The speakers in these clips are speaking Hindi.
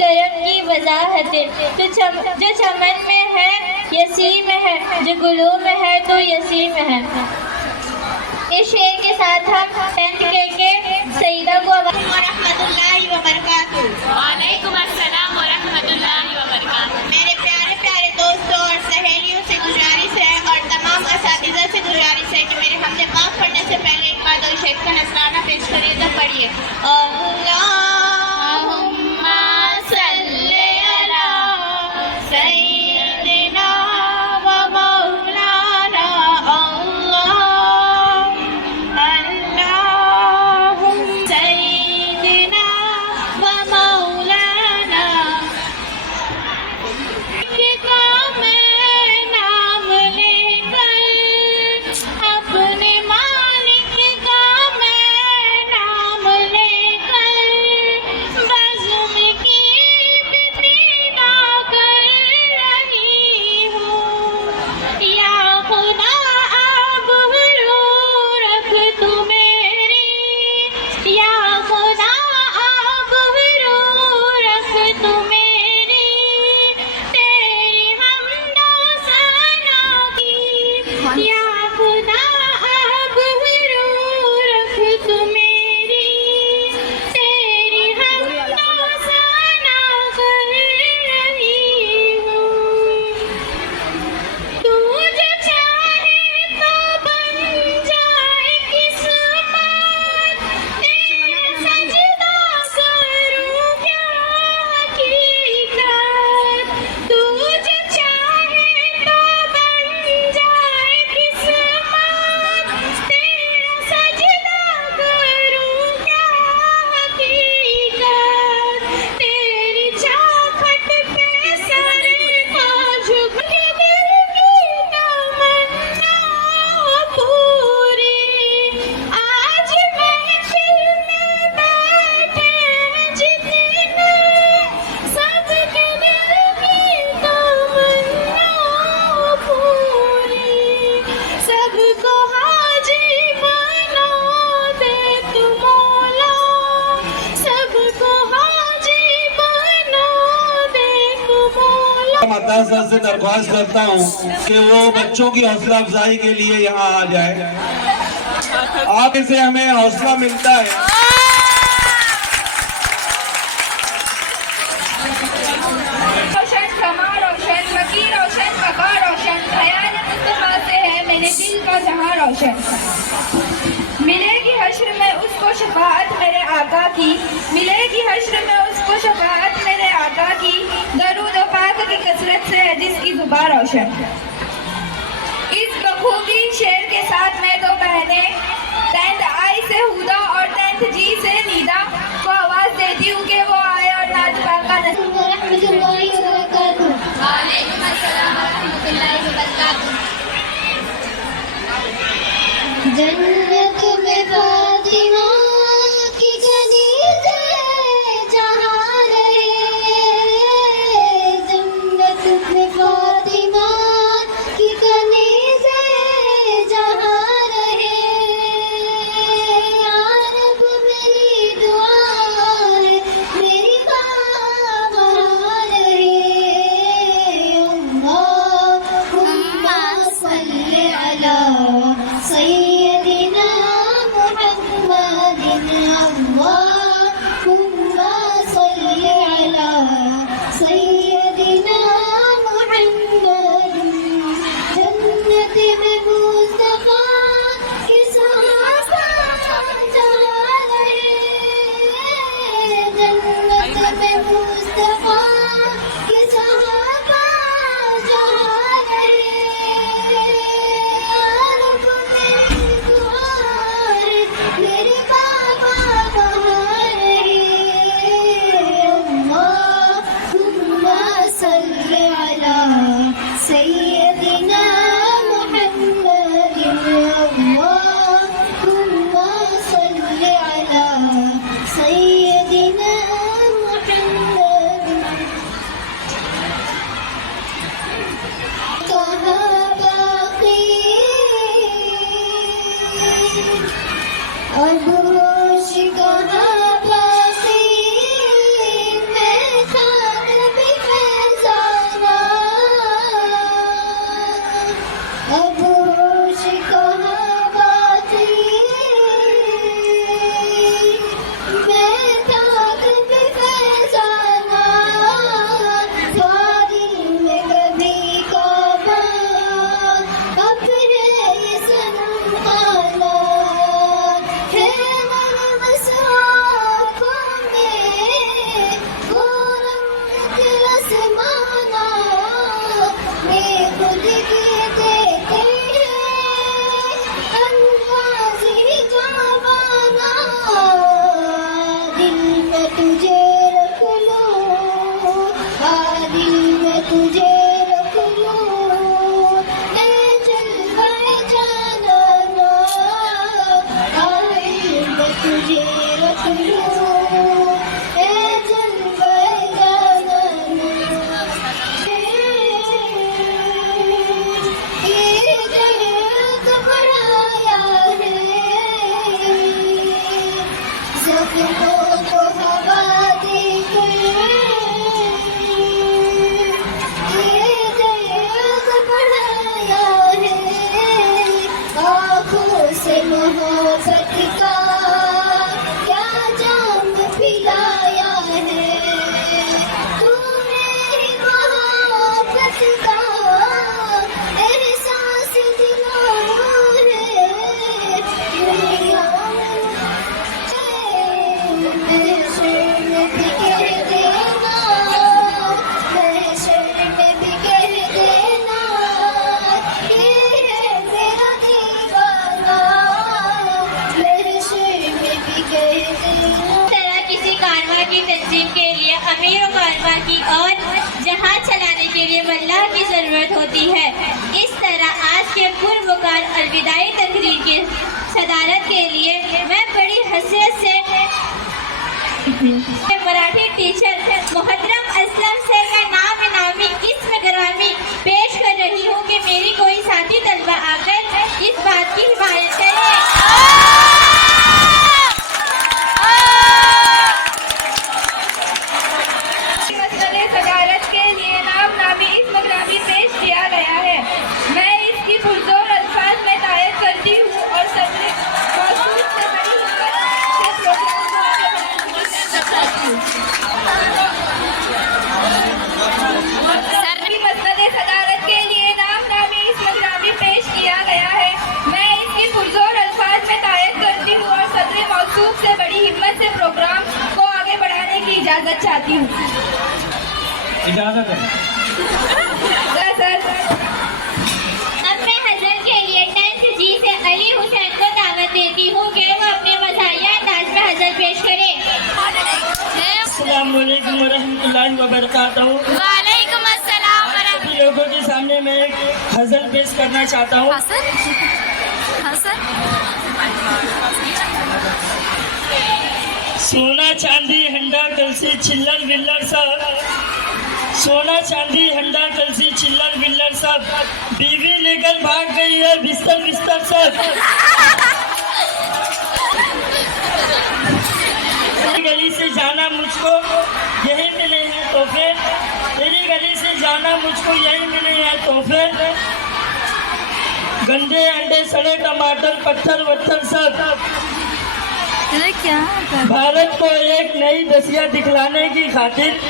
करम की वजाहतें। जो चमन में है यसीम है, जो गुलों में है तो यसीम है। इस शेर के साथ हम 10th के सईदा को रहमतुल्लाहि व बरकातहू। वालेकुम अस्सलाम व रहमतुल्लाहि व बरकातहू। मेरे प्यारे प्यारे दोस्तों और सहेलियों से गुजारिश है और तमाम असातिज़ा से गुजारिश है कि मेरे हमने पाक पढ़ने से पहले एक बार दो शेर का नजराना पेश करिए तो पढ़िए। अल्लाहुम्मा सल्ली अला सय्यिदिना व मौलाना अल्लाहुम्मा सय्यिदिना व मौलाना। का मैं नाम लेकर अपने मालिक का मैं नाम लेकर बज़्म की बिदा कर रही हूँ। या खुदा अब हुरूर रख तू मेरी, या खुदा अब हुरूर रख तू मेरी। तेरी हमदो सना की या खुदा अब हुरूर रख तू मेरी। तेरी हमदो सना कर रही हूँ। तू जो चाहे तो बन जाए किस्मत, तेरा सजदा करूँ क्या हकीकत। तू जो चाहे तो बन जाए किस्मत, तेरा सजदा करूँ क्या हकीकत। तेरी चाखत पे सर को झुक के दिल की तमन्ना पूरी। आज महफिल में बैठे हैं जितने, सबके दिल की तमन्ना पूरी। सबको हाजी बना दे तू मौला, सबको हाजी बना दे तू मौला। अता सर से दरख्वास्त करता हूँ कि वो बच्चों की हौसला अफजाई के लिए यहाँ आ जाए। आप इसे हमें हौसला मिलता है। रोशन, समा रोशन, मकी रोशन, मका रोशन, ख्याल मुस्तफा से है मेरे दिल का जहां रोशन। मिलेगी हश्र में उसको शफाअत मेरे आका की, मिलेगी हश्र में उसको शफाअत मेरे आका की। दरूद व पाक की कसरत से है जिसकी जुबान रोशन। इस बखूबी शेर के साथ मैं दो बहनें 10th आई से हुदा और 10th जी से नीदा को आवाज देती हूँ कि वो आए और नाज पाका रहमतुल्लाहि व बरकातहू। वालेकुम अस्सलाम व रहमतुल्लाहि व बरकातहू। जन्नत में फातिमा की कनीज़े जहाँ रहे, जन्नत में फातिमा की कनीज़े जहाँ रहे। या रब मेरी दुआ है मेरी माँ वहाँ रहे। अल्लाहुम्मा सल्ली अला सय्यिदिना तुझे रख लूं, मैं चल कर जाना ना, आए मैं तुझे रख लूं, मैं चल कर जाना ना। ये दिल घबराया है, ज़ख्मों को हवा देकर, ये दिल घबराया है, आँखों से मोहब्बत का क्या जाम पिलाया है, तूने ही मोहब्बत का एहसास दिलाया है, दुनिया किसी कारवां की तंजीम के लिए अमीर कारवां की और जहाज चलाने के लिए मल्लाह की जरूरत होती है। इस तरह आज के पुरवकार अलविदाई तकरीर की सदारत के लिए मैं बड़ी हैसियत से मराठी टीचर मोहतरम असलम सर का नाम इनामी इस्म ग्रामी पेश कर रही हूँ कि मेरी कोई साथी तलबा आकर इस बात की हिमायत करे। मसले सदारत के लिए नाम नामी इस्म ग्रामी पेश किया गया है। मैं इसकी पुरजोर अल्फाज में तायद करती हूँ और सदर मौजूद से बड़ी हिम्मत से प्रोग्राम को आगे बढ़ाने की मसले सदारत के लिए नाम नामी इस्म ग्रामी पेश किया गया है। मैं इसकी पुरजोर अल्फाज में तायद करती हूँ और सदर मौजूद से बड़ी हिम्मत से प्रोग्राम को आगे बढ़ाने की इजाजत चाहती हूँ। इजाजत है। सर अब मैं हजरत के लिए 10th जी से अली हुसैन को दावत देती हूँ कि वो अपने मज़ाहिया अंदाज में हजरत पेश करे। अस्सलाम वालेकुम वरहमतुल्लाहि वबरकातुहू। वालेकुम अस्सलाम सभी लोगों के सामने मैं एक गज़ल पेश करना चाहता हूँ। सोना चांदी हंडा कलसी चिल्लर बिल्लर सब, सोना चांदी हंडा कलसी चिल्लर बिल्लर सब, बीवी लेकर भाग गई है बिस्तर बिस्तर सब। तेरी गली से जाना मुझको यही मिले हैं तोहफे, तेरी गली से जाना मुझको यही मिले हैं तोहफे, गंदे अंडे सड़े टमाटर पत्थर वत्थर सब। भारत को एक नई दसिया दिखलाने की खातिर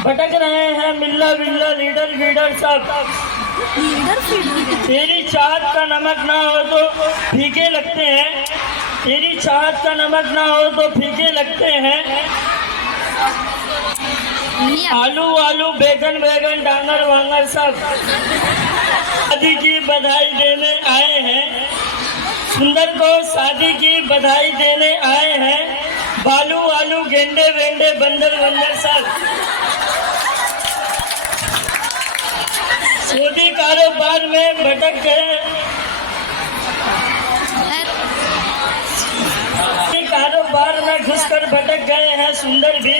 भटक रहे हैं मिल्ला बिल्ला लीडर वीडर सब। तेरी चाहत का नमक ना हो तो फीके लगते हैं, तेरी चाहत का नमक ना हो तो फीके लगते हैं, आलू आलू बैगन बैगन डांगर वांगर सब। शादी की बधाई देने आए हैं, सुंदर को शादी की बधाई देने आए हैं, बालू आलू गेंडे वेंडे बंदर बंदर सब। सऊदी कारोबार में भटक गए, कारोबार में घुसकर भटक गए हैं सुंदर भी,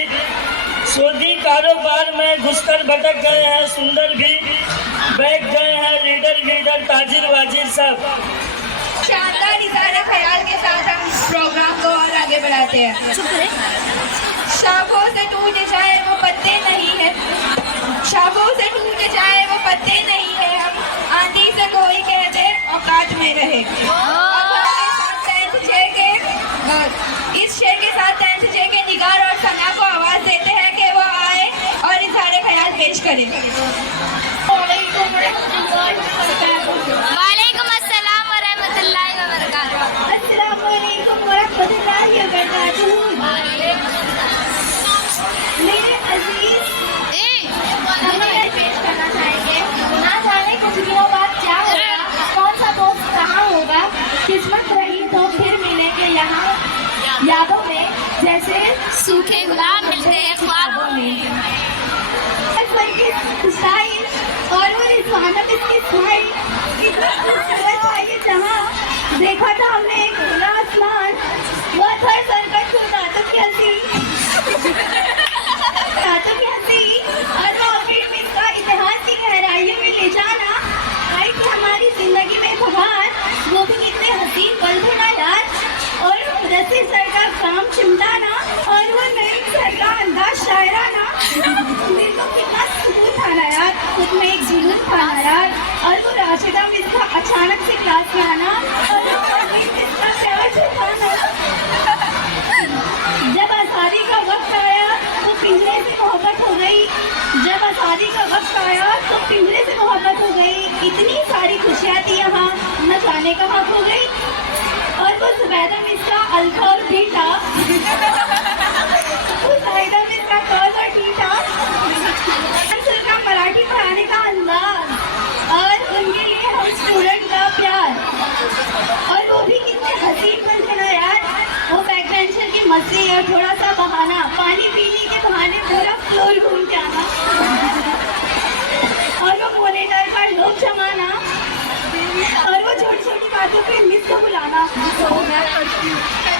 सऊदी कारोबार में घुसकर भटक गए हैं सुंदर भी, बैठ गए हैं लीडर वीडर ताजिर वाजिर सब। शानदार इज़हार ख्याल के साथ हम प्रोग्राम को और आगे बढ़ाते हैं। शाखों से टूट जाए वो पत्ते नहीं है, शाखों से टूट जाए वो पत्ते नहीं है, हम आंधी से कोई कह दे औकात में रहे। इस शेर के साथ 10th जे के निगार और सना को आवाज देते हैं कि वो आए और इज़हार ख्याल पेश करें। वालेकुम अस्सलाम वरहमतुल्लाहि वबरकातुहू। अस्सलाम वालेकुम वरहमतुल्लाहि वबरकातुहू। मेरे अजीज हमें पेश करना चाहेंगे, ना जाने कुछ दिनों बाद क्या होगा, कौन सा दोस्त कहाँ होगा, किस्मत रही तो फिर मिलेंगे यहाँ यादों में जैसे सूखे गुलाब मिलते हैं ख्वाबों में। इसकी स्माइल इतना खूबसूरत था कि जहाँ देखा था हमने एक खुला आसमान, वह था सरकट को दांतों की हंसी और वो अपील में इसका इतिहास की गहराइयों में ले जाना आई थी हमारी जिंदगी में बहार, वो भी कितने हसीन पल थे ना यार। और रसी सर का काम चिमटाना और वो नई सर का अंदाज शायराना, दिल को कितना सुकून था ना यार, खुद में एक जुनून था ना यार। और वो राशिदा मिस का अचानक से क्लास में आना और वो परवीन मिस का प्यार से खाना। जब आज़ादी का वक्त आया तो पिंजरे से मोहब्बत हो गई, जब आज़ादी का वक्त आया तो पिंजरे से मोहब्बत हो गई। इतनी सारी खुशियाँ थी यहाँ, न जाने कहाँ खो गई। और वो जुबैदा मिस का अल्फा और बीटा, वो जुबैदा मिस का कॉल और टीटा, अंसर का मराठी पढ़ाने का अंदाज और उनके लिए हम स्टूडेंट का प्यार। और वो भी कितने हसीन पल थे ना यार, वो बैक बेंचर की मस्ती और थोड़ा सा बहाना, पानी पीने के बहाने पूरा फ्लोर घूम के आना और वो मॉनिटर का लोग जमाना और वो छोटी छोटी बातों पे मिस को बुलाना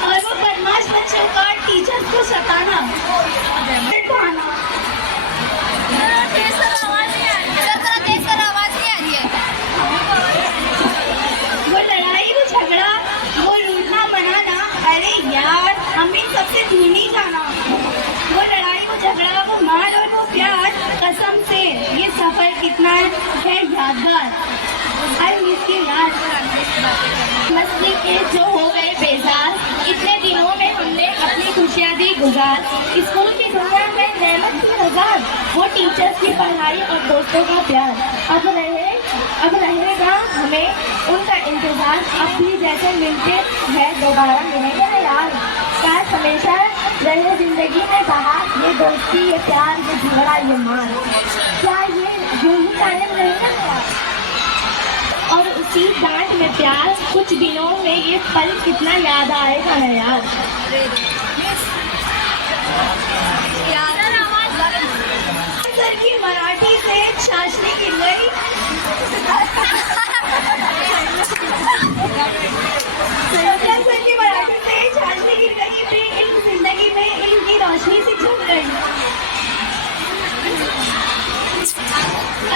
और वो बदमाश बच्चों का टीचर्स को सताना। वो लड़ाई, वो झगड़ा, वो लूटना बनाना, अरे यार हमें सबसे दूर नहीं जाना। वो लड़ाई, वो झगड़ा, वो मार और वो प्यार, कसम से ये सफर कितना है यादगार। आई मिस यू यार। मस्ती के जो हो गए बेजार, इतने दिनों में हमने अपनी खुशियाँ दी गुजार। स्कूल की दुनिया में रहमत की हजार, वो टीचर्स की पढ़ाई और दोस्तों का प्यार। अब रहेगा हमें उनका इंतजार, अपनी जैसे मिलते हैं दोबारा मिलेंगे ना यार। काश हमेशा रहे जिंदगी में बहार, ये दोस्ती, ये प्यार, ये झगड़ा, ये मार, क्या ये यूं ही कायम रहेगा यार। और उसी डांट में प्यार, कुछ दिनों में ये पल कितना याद आएगा ना यार। सर की मराठी से चाशनी गिर गई, सर की मराठी से चाशनी गिर गई, फिर इल्म जिंदगी में इल्म की रोशनी से झुक गई।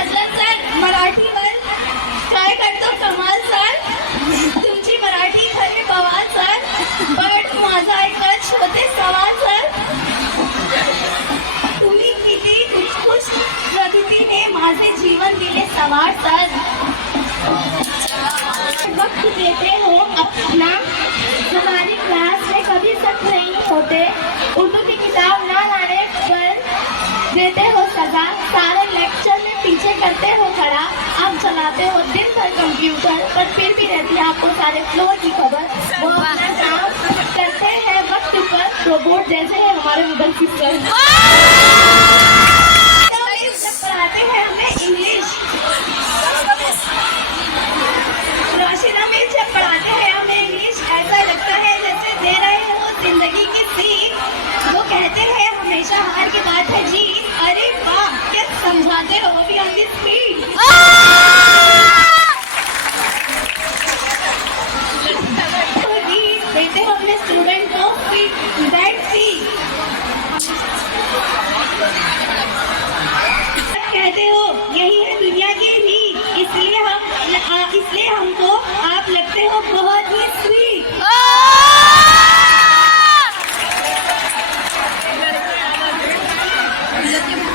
अजब सर मराठी वर काय करतो कमाल सर, तुमची मराठी खरी बवाल सर, पण माझा एकच होते सवाल सर, तुम्ही किती उत्कृष्ट पद्धतीने माझे जीवन दिले सवार सर। वक्त देते हो अपना, हमारी क्लास में कभी सख्त नहीं होते, उर्दू की किताब ना लाने पर देते हो सजा, सारे लेक्चर में पीछे करते हो खड़ा, आप चलाते हो दिन भर कंप्यूटर पर फिर भी रहती है आपको सारे फ्लोर की खबर। वो अपना काम करते हैं वक्त पर, रोबोट जैसे है हमारे मुगल सिस्टर। पढ़ाते हैं हमें इंग्लिश, राशिदा में जब पढ़ाते हैं हमें इंग्लिश, ऐसा लगता है जैसे दे रहे हो जिंदगी की सीख। वो कहते हैं हमेशा हार की बात है जीत, अरे वाह क्या समझाते हो अभी ऑन दी स्पीड। तो देते हो अपने स्टूडेंट को दैट सी, कहते हो यही है दुनिया की रीत, इसलिए हमको आप लगते हो बहुत ही स्वीट।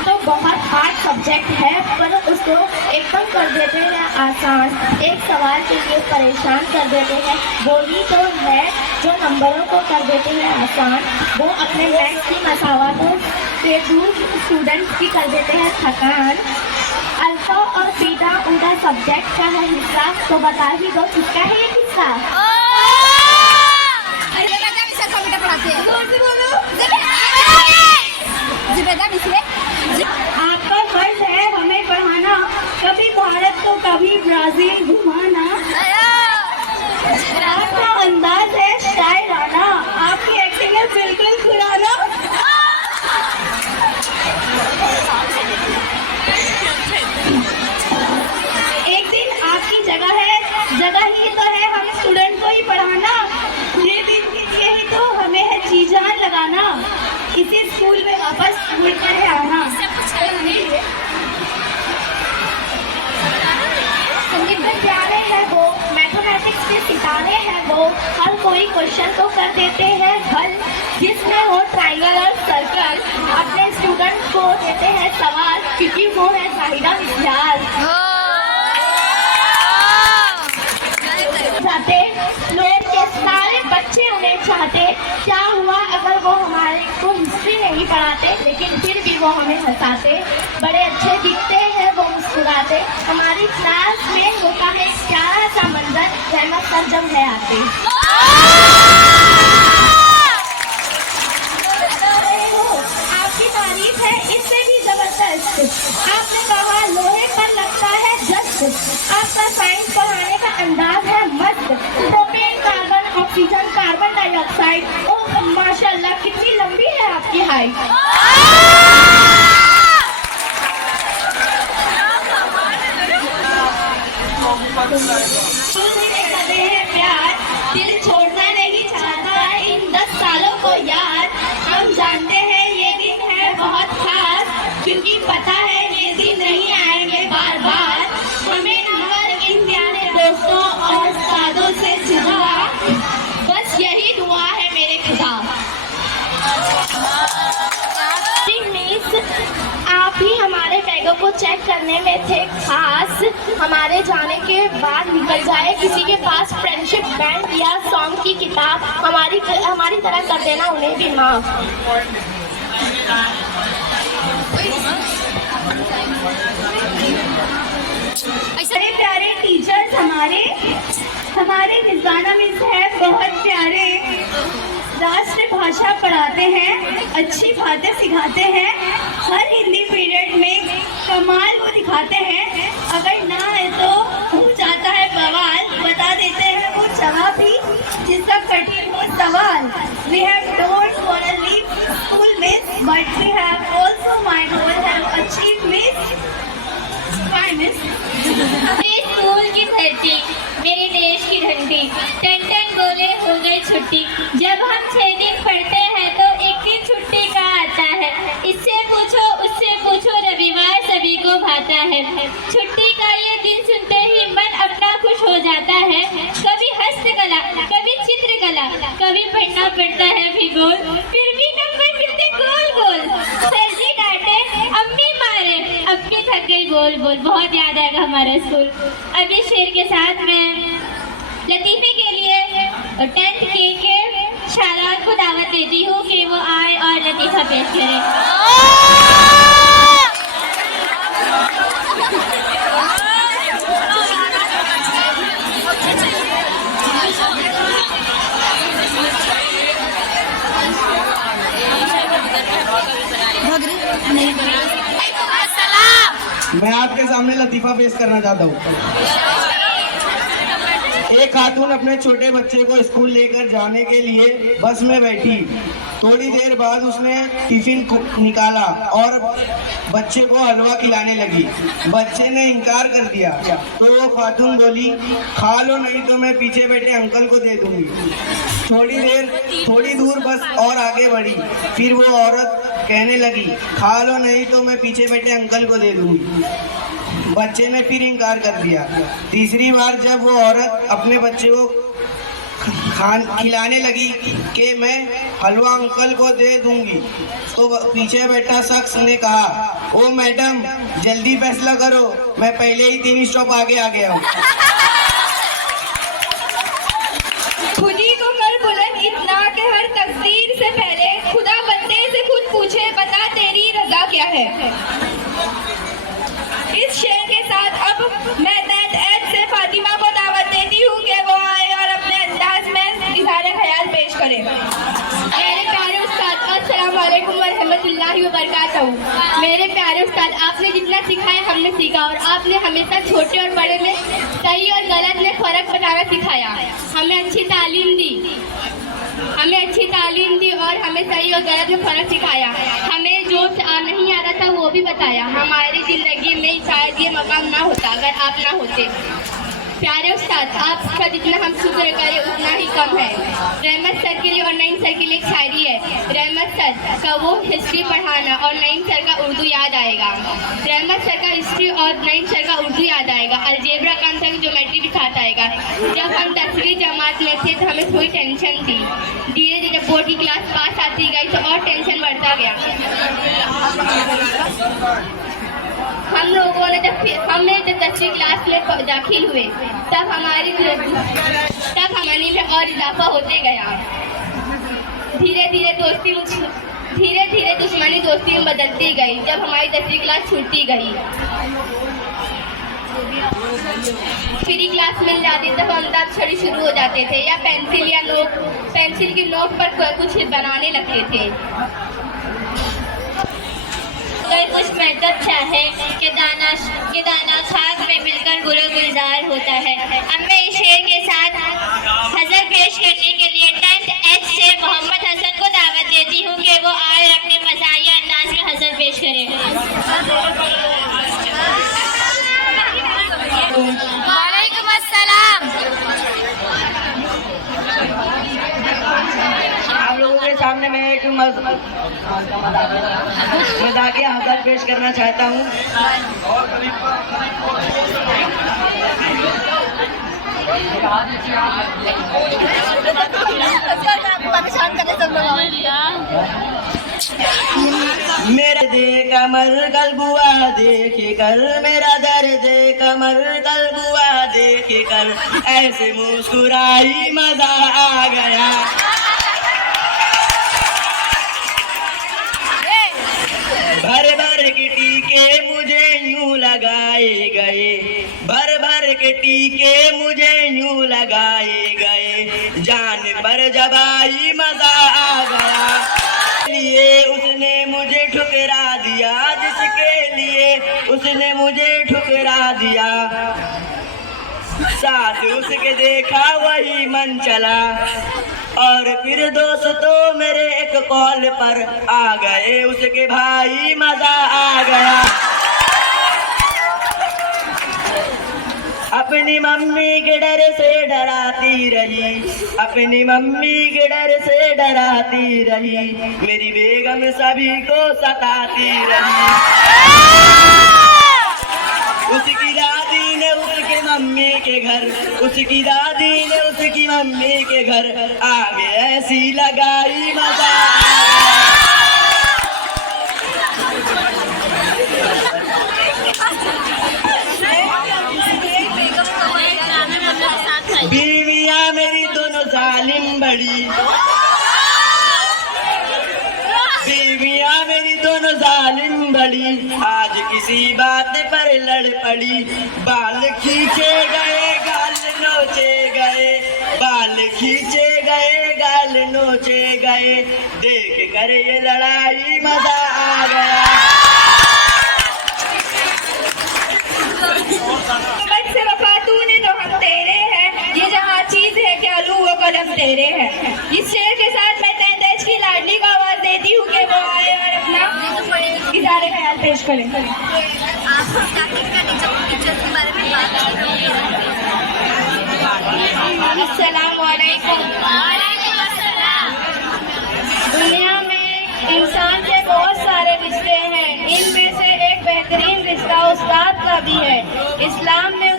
तो बहुत हार्ड सब्जेक्ट है पर उसको एकदम कर देते हैं आसान, एक सवाल के लिए परेशान कर देते हैं। वही तो है जो नंबरों को कर देते हैं आसान, वो अपने मैथ्स की मसावतों से दूर स्टूडेंट्स की कर देते हैं थकान। अल्फा और बीटा उनका सब्जेक्ट का है हिस्सा, तो बता ही दो किसका है ये किस्सा। आपका फर्ज है हमें पढ़ाना, कभी भारत तो कभी ब्राजील घुमाना। आपका अंदाज है शायराना, आपकी एक्टिंग है बिल्कुल खुराना। मिलकर है आना। संगीत में प्यारे हैं वो, मैथमेटिक्स के सितारे हैं वो, हर कोई क्वेश्चन को कर देते हैं हल, जिसमें हो ट्रायंगल और सर्कल, अपने स्टूडेंट को देते हैं सवाल, क्योंकि वो है जाहिदा मिसाल। चाहते लोग के सारे बच्चे उन्हें चाहते, क्या हुआ अगर वो हमारे को हिस्ट्री नहीं पढ़ाते, लेकिन फिर भी वो हमें हंसाते, बड़े अच्छे दिखते हैं वो मुस्कुराते, हमारी क्लास में होता है प्यारा सा मंजर, रहमत सर जब है आते। आपकी तारीफ है इससे भी जबरदस्त, आपने कहा लोहे पर लगता है जस्ट, आपका साइंस पढ़ाने का अंदाज है मस्त, propane carbon oxygen carbon dioxide, ओह माशाल्लाह कितनी लंबी है आपकी हाइट। करते हैं प्यार, दिल छोड़ना नहीं चाहता इन 10 सालों को याद, हम जानते हैं ये दिन है बहुत खास, क्योंकि पता है ये दिन नहीं आएंगे बार बार, हमें नंबर इन प्यारे दोस्तों और उस्तादों से जुड़ा, बस यही दुआ है मेरे खुदा। आप ही हमारे बैगों को चेक करने में थे खास, हमारे जाने के बाद निकल जाए किसी के पास फ्रेंडशिप बैंड या सॉन्ग की किताब, हमारी तरह कर देना उन्हें भी माफ। बड़े प्यारे टीचर्स हमारे रिजवाना मिस है बहुत प्यारे, राष्ट्रभाषा पढ़ाते हैं, अच्छी बातें सिखाते हैं, हर हिंदी पीरियड में कमाल वो दिखाते हैं, अगर ना है तो हो जाता है बवाल, बता देते हैं वो जवाब भी जिसका कठिन हो सवाल। We have don't wanna leave school miss, but we have also my goal have achieved miss. Why miss? मेरे स्कूल की धरती, मेरे देश की घंटी, टन टन बोले हो गई छुट्टी, जब हम 6 दिन पढ़ते हैं तो एक दिन छुट्टी का आता है, इससे पूछो उससे पूछो रविवार सभी को भाता है, छुट्टी का ये दिन सुनते ही मन अपना खुश हो जाता है, कभी हस्तकला कभी चित्रकला, कभी पढ़ना पड़ता है भूगोल, फिर भी नंबर मिलते गोल गोल, सर जी डांटे अम्मी मारे अब भी थक गई बोल बोल, बहुत याद आएगा हमारा स्कूल। अब इस शेर के साथ मैं लतीफ़े के लिए 10th के शालात को दावत देती हूँ कि वो आए और लतीफ़ा पेश करें। मैं आपके सामने लतीफा पेश करना चाहता हूँ। एक खातून अपने छोटे बच्चे को स्कूल लेकर जाने के लिए बस में बैठी, थोड़ी देर बाद उसने टिफिन निकाला और बच्चे को हलवा खिलाने लगी, बच्चे ने इनकार कर दिया तो वो खातून बोली खा लो नहीं तो मैं पीछे बैठे अंकल को दे दूंगी। थोड़ी दूर बस और आगे बढ़ी, फिर वो औरत कहने लगी खा लो नहीं तो मैं पीछे बैठे अंकल को दे दूंगी, बच्चे ने फिर इनकार कर दिया। तीसरी बार जब वो औरत अपने बच्चे को खिलाने लगी कि मैं हलवा अंकल को दे दूंगी तो पीछे बैठा शख्स ने कहा ओ मैडम जल्दी फैसला करो, मैं पहले ही 3 स्टॉप आगे आ गया हूँ। खुदी को कर बुलंद इतना कि हर तकदीर से पहले खुदा बंदे से खुद पूछे बता तेरी रजा क्या है। इस शेर के साथ अब मैं तहत से फातिमा को दावत देती हूँ कि वो आए और अपने अंदाज में इज़हार ख्याल पेश करें। मेरे प्यारे उस्ताद अस्सलाम वालेकुम व रहमतुल्लाहि व बरकातहू। मेरे प्यारे उस्ताद आपने जितना सिखाया हमने सीखा और आपने हमेशा छोटे और बड़े में सही और गलत में फ़र्क बताना सिखाया, हमें अच्छी तालीम दी और हमें सही और गलत में फ़र्क सिखाया, हमें जो नहीं आ रहा था वो भी बताया। हमारी ज़िंदगी में शायद ये मकाम ना होता अगर आप ना होते। प्यारे उस्ताद, आपका जितना हम शुक्र करें उतना ही कम है। रहमत सर के लिए और नईम सर के लिए एक शायरी है। रहमत सर का वो हिस्ट्री पढ़ाना और नईम सर का उर्दू याद आएगा। रहमत सर का हिस्ट्री और नईम सर का उर्दू याद आएगा। अलजेब्रा काम तक ज्योमेट्री भी साथ आएगा। जब हम 10वीं जमात में थे तो हमें थोड़ी टेंशन थी। धीरे धीरे जब बोर्ड की क्लास पास आती गई तो और टेंशन बढ़ता गया। हमने जब 10वीं क्लास में दाखिल हुए तब हमारे में और इजाफा होते गया। धीरे धीरे दुश्मनी दोस्ती में बदलती गई। जब हमारी 10वीं क्लास छूटती गई, फ्री क्लास मिल जाती तब हम अंताक्षरी शुरू हो जाते थे या पेंसिल की नोक पर कुछ बनाने लगते थे। कुछ मतलब चाहे कि दाना खाक में मिलकर गुलजार होता है। अब मैं इस शेर के साथ हज़र पेश करने के लिए 10th H से मोहम्मद हसन को दावत देती हूँ कि वो आए और अपने मज़ाहिया अंदाज में हज़र पेश करें। वालेकुम अस्सलाम। आप लोगों के सामने मैं एक मज़ाकिया हज़र पेश करना चाहता हूँ। मेरा दे कमर कलबुआ देखे कर, मेरा दर्द कमर कलबुआ देखे कर, ऐसे मुस्कुराई मजा आ गया। भर भर के टीके मुझे यूं लगाए गए, भर भर के टीके मुझे यूं लगाए गए, जान पर जब आई मजा आ गया। लिए उसने मुझे ठुकरा दिया, जिसके लिए उसने मुझे ठुकरा दिया, साथ उसके देखा वही मन चला, और फिर दोस्तों मेरे एक कॉल पर आ गए उसके भाई, मजा आ गया। अपनी मम्मी के डर से डराती रही, अपनी मम्मी के डर से डराती रही, मेरी बेगम सभी को सताती रही। उसकी दादी ने उसके मम्मी के घर, उसकी दादी ने उसकी मम्मी के घर आगे ऐसी लगाई मजा। बीवियां मेरी दोनों जालिम बड़ी, बीवियां मेरी दोनों जालिम बड़ी, आज किसी बात पर लड़ पड़ी, बाल खींचे गए गाल नोचे गए, बाल खींचे गए गाल नोचे गए, देख कर ये लड़ाई मजा आ गया। से वफा तूने तो हम तेरे हैं, ये जहाँ चीज है क्या लूं वो कलम तेरे है। इस शेर के साथ मैं 10th H की लाडली को आवाज देती हूँ कि वो आए और अपना इज़हार ख्याल पेश करें। अस्सलाम वालेकुम। दुनिया में इंसान से बहुत सारे रिश्ते हैं, इनमें से एक बेहतरीन रिश्ता उस्ताद का भी है। इस्लाम में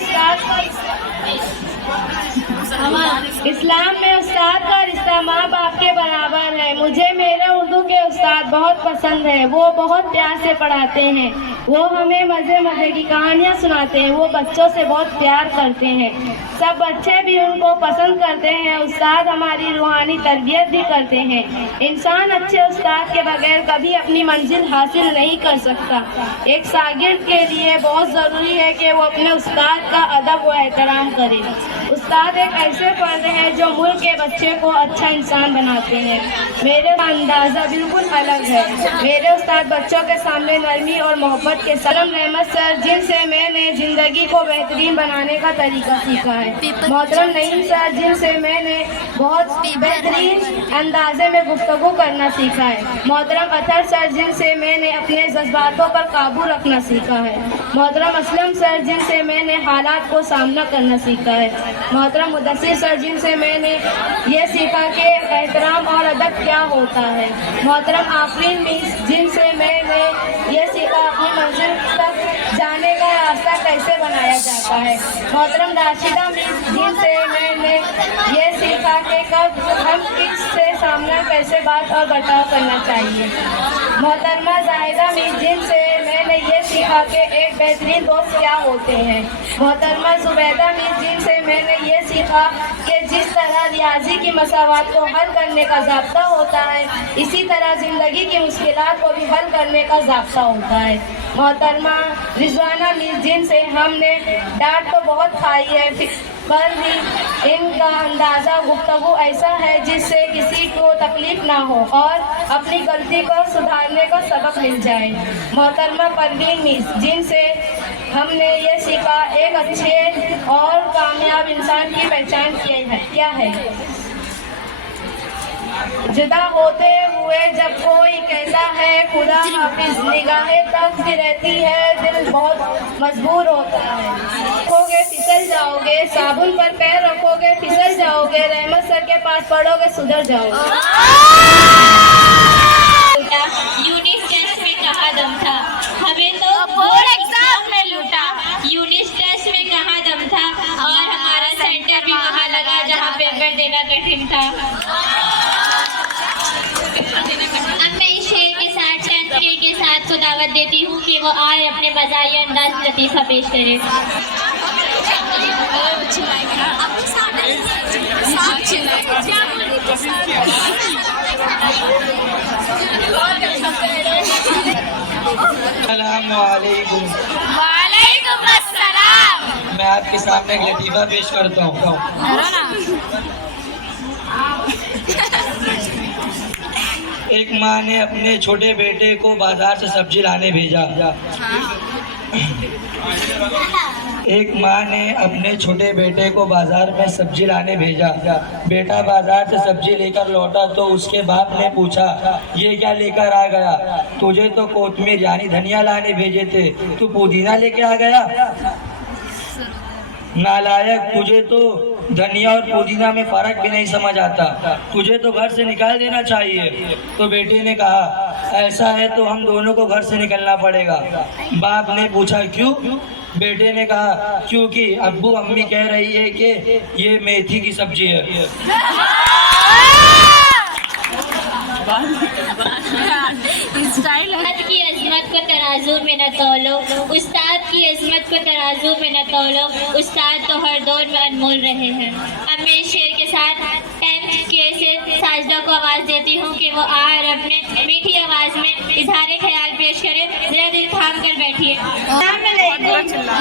उस्ताद का रिश्ता माँ बाप के बराबर है। मुझे मेरे उर्दू के उस्ताद बहुत पसंद है। वो बहुत प्यार से पढ़ाते हैं, वो हमें मज़े मज़े की कहानियाँ सुनाते हैं, वो बच्चों से बहुत प्यार करते हैं, सब बच्चे भी उनको पसंद करते हैं। उस्ताद हमारी रूहानी तरबियत भी करते हैं। इंसान अच्छे उस्ताद के बगैर कभी अपनी मंजिल हासिल नहीं कर सकता। एक शागिर्द के लिए बहुत ज़रूरी है कि वो अपने उस्ताद का अदब व एहतराम करे। उस्ताद एक ऐसे फर्द हैं जो मुल्क के बच्चे को अच्छा इंसान बनाते हैं। मेरे अंदाज़ा बिल्कुल अलग है। मेरे उस्ताद बच्चों के सामने नरमी और मोहब्बत के साथ रहमत सर, जिनसे मैंने ज़िंदगी को बेहतरीन बनाने का तरीका सीखा है। मोहतरम नईम सर, जिनसे मैंने बहुत बेहतरीन अंदाजे में गुफ्तगू करना सीखा है। मोहतरम अतर सर, जिनसे मैंने अपने जज्बातों पर काबू रखना सीखा है। मोहतरम असलम सर जिनसे मैंने हालात को सामना करना सीखा है। मोहतरम मुदस्सिर सर जिनसे मैंने ये सीखा कि एहतराम और अदब क्या होता है। मोहतरम आफरीन मिस जिनसे मैंने ये सीखा अपनी मंजिल तक जाने का रास्ता कैसे बनाया जाता है। मोहतरम राशिदा मिस जिनसे मैंने ये सीखा कि कब हम किससे सामना कैसे बात और बर्ताव करना चाहिए। मोहतरमा जाहिदा मिस जिनसे मैंने ये सीखा कि एक बेहतरीन दोस्त क्या होते हैं। मोहतरमा जुबैदा मिस जिनसे मैंने ये सीखा कि जिस तरह रियाजी की मसावात को हल करने का ज़ाब्ता होता है, इसी तरह ज़िंदगी की मुश्किलात को भी हल करने का ज़ाब्ता होता है। मोहतरमा रिजवाना मिस जिनसे हमने डांट तो बहुत खाई है, पर भी इनका अंदाज़ा गुफ्तगू ऐसा है जिससे किसी को तकलीफ ना हो और अपनी गलती को सुधारने का सबक मिल जाए। मोहतरमा परवीन मिस जिनसे हमने ये सीखा एक अच्छे और कामयाब इंसान की पहचान क्या है। जुदा होते हुए जब कोई कहता है खुदा हाफिज, निगाहें तक भी रहती है, दिल बहुत मजबूर होता है। रखोगे फिसल जाओगे, साबुन पर पैर रखोगे फिसल जाओगे, रहमत सर के पास पढ़ोगे सुधर जाओगे। यूनिट टेस्ट में कहाँ दम था, हमें तो बोर्ड एग्जाम में लूटा। यूनिट टेस्ट में कहाँ दम था और हमारा सेंटर भी वहाँ लगा जहाँ पेपर देना कठिन था। अब मैं इस शेर के साथ चैन के साथ को दावत देती हूँ कि वो आए अपने मज़ाही अंदाज में लतीफ़ा पेश करे। अस्सलामुअलैकुम। वालेकुम अस्सलाम। मैं आपके सामने एक लतीफ़ा पेश करता हूँ। एक माँ ने अपने छोटे बेटे को बाजार से सब्जी लाने भेजा। एक माँ ने अपने छोटे बेटे को बाजार में सब्जी लाने भेजा। बेटा बाजार से सब्जी लेकर लौटा तो उसके बाप ने पूछा, ये क्या लेकर आ गया? तुझे तो कोतमीर यानी धनिया लाने भेजे थे, तू पुदीना लेके आ गया? नालायक, तुझे तो धनिया और पुदीना में फर्क भी नहीं समझ आता, तुझे तो घर से निकाल देना चाहिए। तो बेटे ने कहा, ऐसा है तो हम दोनों को घर से निकलना पड़ेगा। बाप ने पूछा, क्यों? बेटे ने कहा, क्योंकि अब्बू अम्मी कह रही है कि ये मेथी की सब्जी है। उस्ताद की अजमत को तराजू में न तौलो, उस्ताद की अजमत को तराजू में न तौलो, उस्ताद तो हर दौर में अनमोल रहे हैं। अब मैं इस शेर के साथ 10th के से साजिदा को आवाज़ देती हूँ कि वो आए और अपने मीठी आवाज़ में इजहार ख्याल पेश करे। जरा दिल थाम कर बैठिए।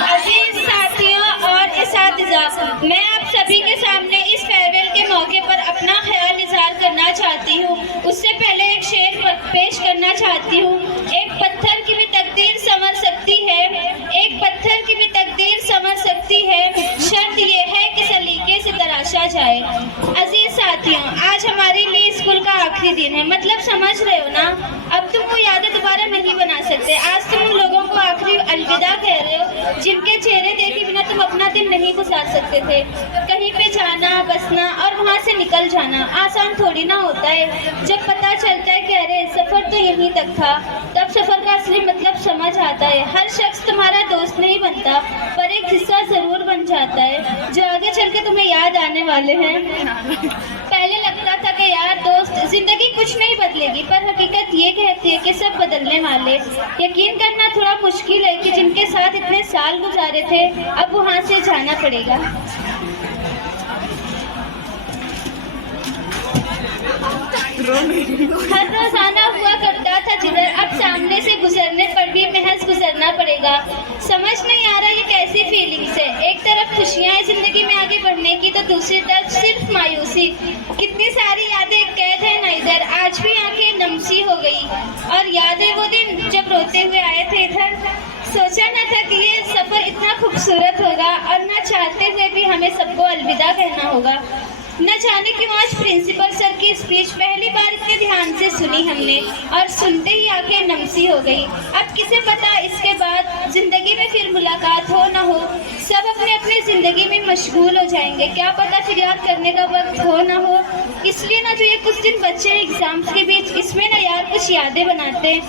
अजीज साथियों और इसातिज़ा, मैं आप सभी के सामने इस फेयरवेल के मौके पर अपना ख्याल इजहार करना चाहती हूँ। उससे पहले एक शेर पेश करना चाहती हूँ। एक पत्थर की भी तकदीर संवर सकती है, एक पत्थर की भी तकदीर संवर सकती है, शर्त ये है कि सलीके से तराशा जाए। अजीज साथियों, आज हमारे लिए स्कूल का आखिरी दिन है, मतलब समझ रहे हो ना। अब तुम वो यादें दोबारा नहीं बना सकते। आज तुम उन लोगों को आखिरी अलविदा कह रहे हो जिनके चेहरे देखे बिना तुम अपना दिन नहीं गुजार सकते थे। कहीं पे जाना, बसना और वहाँ से निकल जाना आसान थोड़ी ना होता है। जब पता चलता है कि अरे सफ़र तो यहीं तक था, तब सफ़र का असली मतलब समझ आता है। हर शख्स तुम्हारा दोस्त नहीं बनता, पर एक हिस्सा ज़रूर बन जाता है जो आगे चल के तुम्हें याद आने वाले हैं। पहले लगता था कि यार दोस्त, जिंदगी कुछ नहीं बदलेगी, पर हकीकत ये कहती है कि सब बदलने वाले। यकीन करना थोड़ा मुश्किल है कि जिनके साथ इतने साल गुजारे थे अब वहाँ से जाना पड़ेगा। हर रोजाना हुआ करता था जिधर, अब सामने से गुजरने पर भी महज गुजरना पड़ेगा। समझ नहीं आ रहा ये कैसी फीलिंग्स है। एक तरफ खुशियाँ हैं जिंदगी में आगे बढ़ने की, तो दूसरी तरफ सिर्फ मायूसी। कितनी सारी यादें कैद है ना इधर, आज भी आंखें नमसी हो गई। और यादें वो दिन जब रोते हुए आए थे इधर। सोचा न था कि ये सफर इतना खूबसूरत होगा और न चाहते हुए भी हमें सबको अलविदा कहना होगा। न जाने क्यों आज प्रिंसिपल सर की स्पीच पहली बार इतने ध्यान से सुनी हमने और सुनते ही आंखें नमसी हो गई। अब किसे पता इसके बाद जिंदगी में फिर मुलाकात हो ना हो, सब अपने अपने जिंदगी में मशगूल हो जाएंगे, क्या पता फिर याद करने का वक्त हो ना हो। इसलिए ना जो ये कुछ दिन बच्चे एग्जाम्स के बीच इसमें ना यार कुछ यादें बनाते हैं।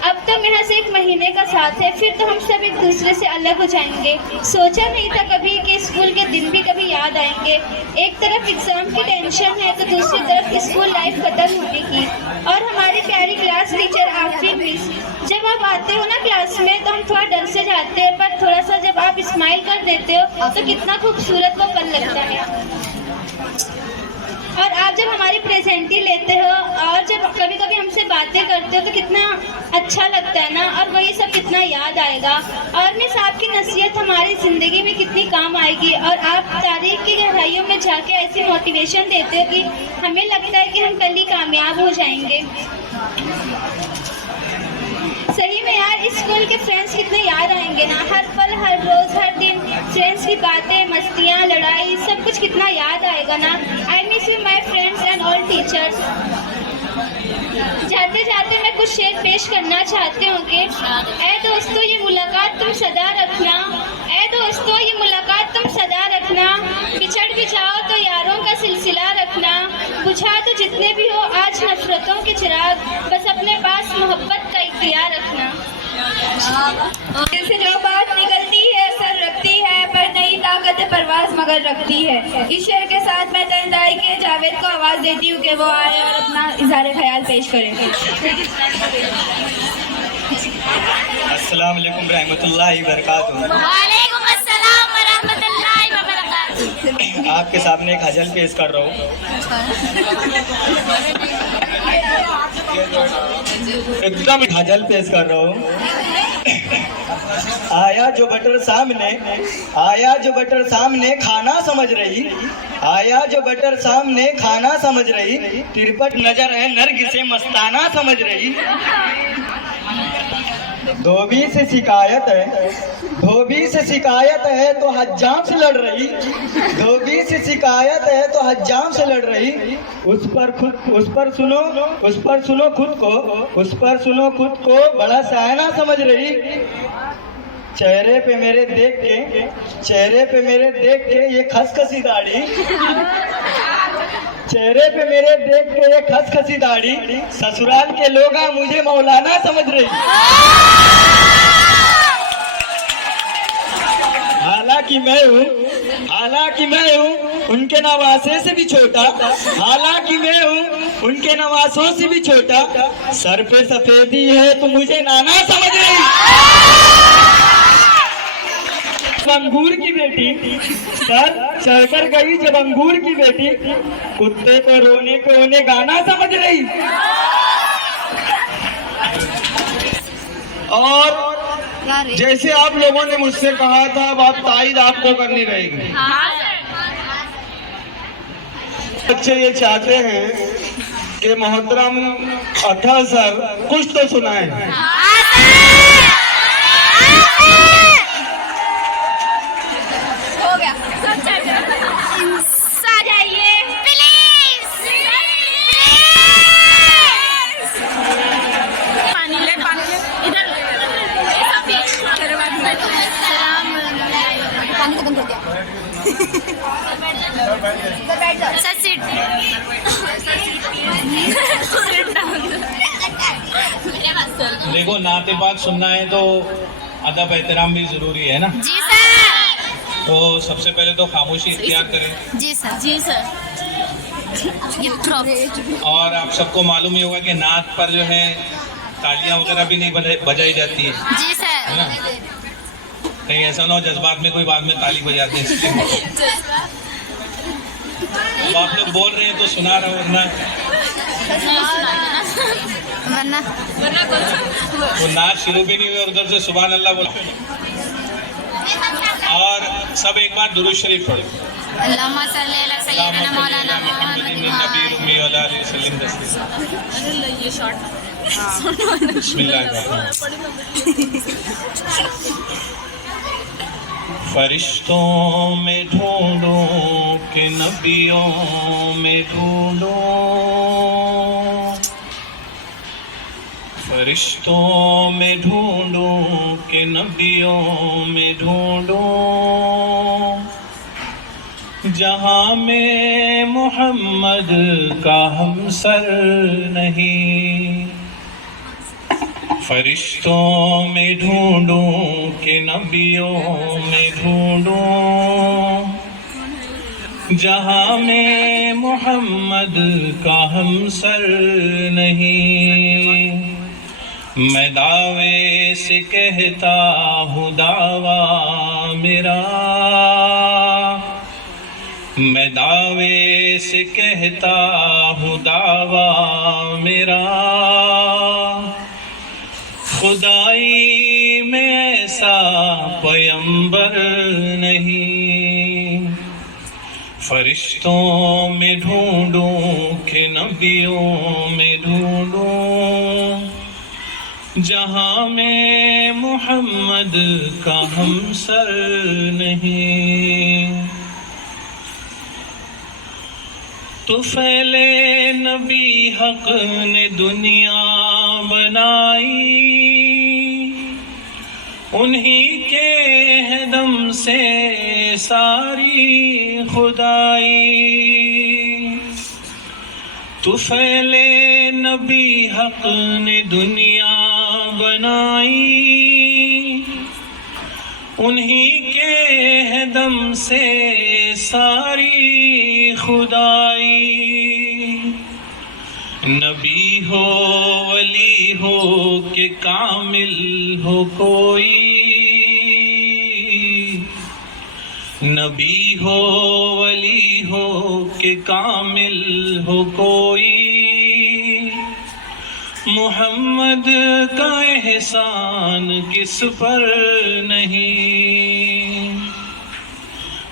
अब तो महज 1 महीने का साथ है, फिर तो हम सब एक दूसरे से अलग हो जाएंगे। सोचा नहीं था कभी कि स्कूल के दिन भी कभी याद आएंगे। एक तरफ एग्जाम की टेंशन है तो दूसरी तरफ स्कूल लाइफ खत्म होने की। और हमारी प्यारी क्लास टीचर आफरीन मिस, जब आप आते हो ना क्लास में तो हम थोड़ा डर से जाते हैं, पर थोड़ा सा जब आप स्माइल कर देते हो तो कितना खूबसूरत वो पल लगता है। और आप जब हमारी प्रेजेंटी लेते हो और जब कभी कभी हमसे बातें करते हो तो कितना अच्छा लगता है ना, और वही सब कितना याद आएगा। और मिस आपकी नसीहत हमारी ज़िंदगी में कितनी काम आएगी, और आप तारीख की गहराइयों में जाके ऐसी मोटिवेशन देते हो कि हमें लगता है कि हम कल ही कामयाब हो जाएंगे। सही में यार स्कूल के फ्रेंड्स कितने याद आएंगे ना, हर पल हर रोज हर दिन फ्रेंड्स की बातें, मस्तियाँ, लड़ाई, सब कुछ कितना याद आएगा ना। I miss you my friends and all teachers. जाते जाते मैं कुछ शेर पेश करना चाहती हूँ कि ऐ दोस्तों ये मुलाकात तुम सदा रखना, ऐ दोस्तों ये मुलाकात तुम सदा रखना, बिछड़ भी जाओ तो यारों का सिलसिला रखना, बुझा तो जितने भी हो आज नफरतों के चिराग, बस अपने पास मोहब्बत का इख्तियार रखना। दिल से जो बात निकलती है असर रखती है, पर नई ताकत परवाज मगर रखती है। इस शेर के साथ मैं तंदाई के जावेद को आवाज देती हूँ कि वो आए और अपना इज़हार ख्याल पेश करें। अस्सलाम वालेकुम रहमतुल्लाहि बरकातुहू। वालेकुम अस्सलाम व रहमतुल्लाहि व बरकातुहू। आपके सामने एक गजल पेश कर रहा हूँ। एकदम गजल पेश कर रहा हूँ। आया जो बटर सामने, आया जो बटर सामने खाना समझ रही, आया जो बटर सामने खाना समझ रही, तिरपट नजर है नरगिसे मस्ताना समझ रही। धोबी से शिकायत है, धोबी से शिकायत है तो हज्जाम से लड़ रही, धोबी से शिकायत है तो हज्जाम से लड़ रही। उस पर सुनो, उस पर सुनो खुद को, उस पर सुनो खुद को बड़ा सयाना समझ रही। चेहरे पे मेरे देख के, चेहरे पे मेरे देख के ये खसखसी दाढ़ी, चेहरे पे मेरे देख के ये खसखसी दाढ़ी, ससुराल के लोग मुझे मौलाना समझ रही। हालांकि मैं हूँ, हालांकि मैं हूँ उनके नवासे से भी छोटा, हालांकि मैं हूँ उनके नवासों से भी छोटा, सर पे सफेदी है तो मुझे नाना समझ रही। अंगूर की बेटी सर चढ़कर गई जब अंगूर की बेटी, कुत्ते को रोने को उन्हें गाना समझ रही। और जैसे आप लोगों ने मुझसे कहा था अब आप ताईद आपको करनी रहेगी। बच्चे ये चाहते हैं कि मोहतरम अथा सर कुछ तो सुनाएं। देखो नाते पाक सुनना है तो अदब एहतराम भी जरूरी है ना। जी सर। तो सबसे पहले तो खामोशी इख्तियार करें। जी सर। जी सर। और आप सबको मालूम ही होगा कि नात पर जो है तालियां वगैरह भी नहीं बजाई जाती है। जी सर। है ना? कहीं ऐसा ना हो जज्बात में कोई बाद में ताली बजाते हैं। अब आप लोग बोल रहे हैं तो सुना रहा हूँ, वरना वो नाच शुरू भी नहीं हुई और उधर से सुभान अल्लाह बोला। और सब एक बार दुरूद शरीफ पढ़ो। अल्लाहुम्मा सल्ली अला सय्यिदना मौलाना मुहम्मदिन नबी उम्मी व अला आलिहि वसल्लम तस्लीमा। ये शॉट बिस्मिल्लाह। फरिश्तों में ढूंढूं के नबियों में ढूंढो, फरिश्तों में ढूंढो के नबियों में ढूंढो, जहां में मोहम्मद का हमसर नहीं। फरिश्तों में ढूंढो के नबियों में ढूंढो, जहां में मोहम्मद का हमसर नहीं। मैं दावे से कहता हूँ दावा मेरा, मैं दावे से कहता हूँ दावा मेरा, खुदाई में ऐसा पैगंबर नहीं। फरिश्तों में ढूंढो के नबियों में ढूंढो, जहां में मोहम्मद का हमसर नहीं। तुफैले नबी हक ने दुनिया बनाई, उन्हीं के है दम से सारी खुदाई। तुफैले नबी हक ने दुनिया बनाई, उन्हीं के है दम से सारी खुदाई। नबी हो वली हो के कामिल हो कोई, नबी हो वली हो के कामिल हो कोई, मोहम्मद का एहसान किस पर नहीं।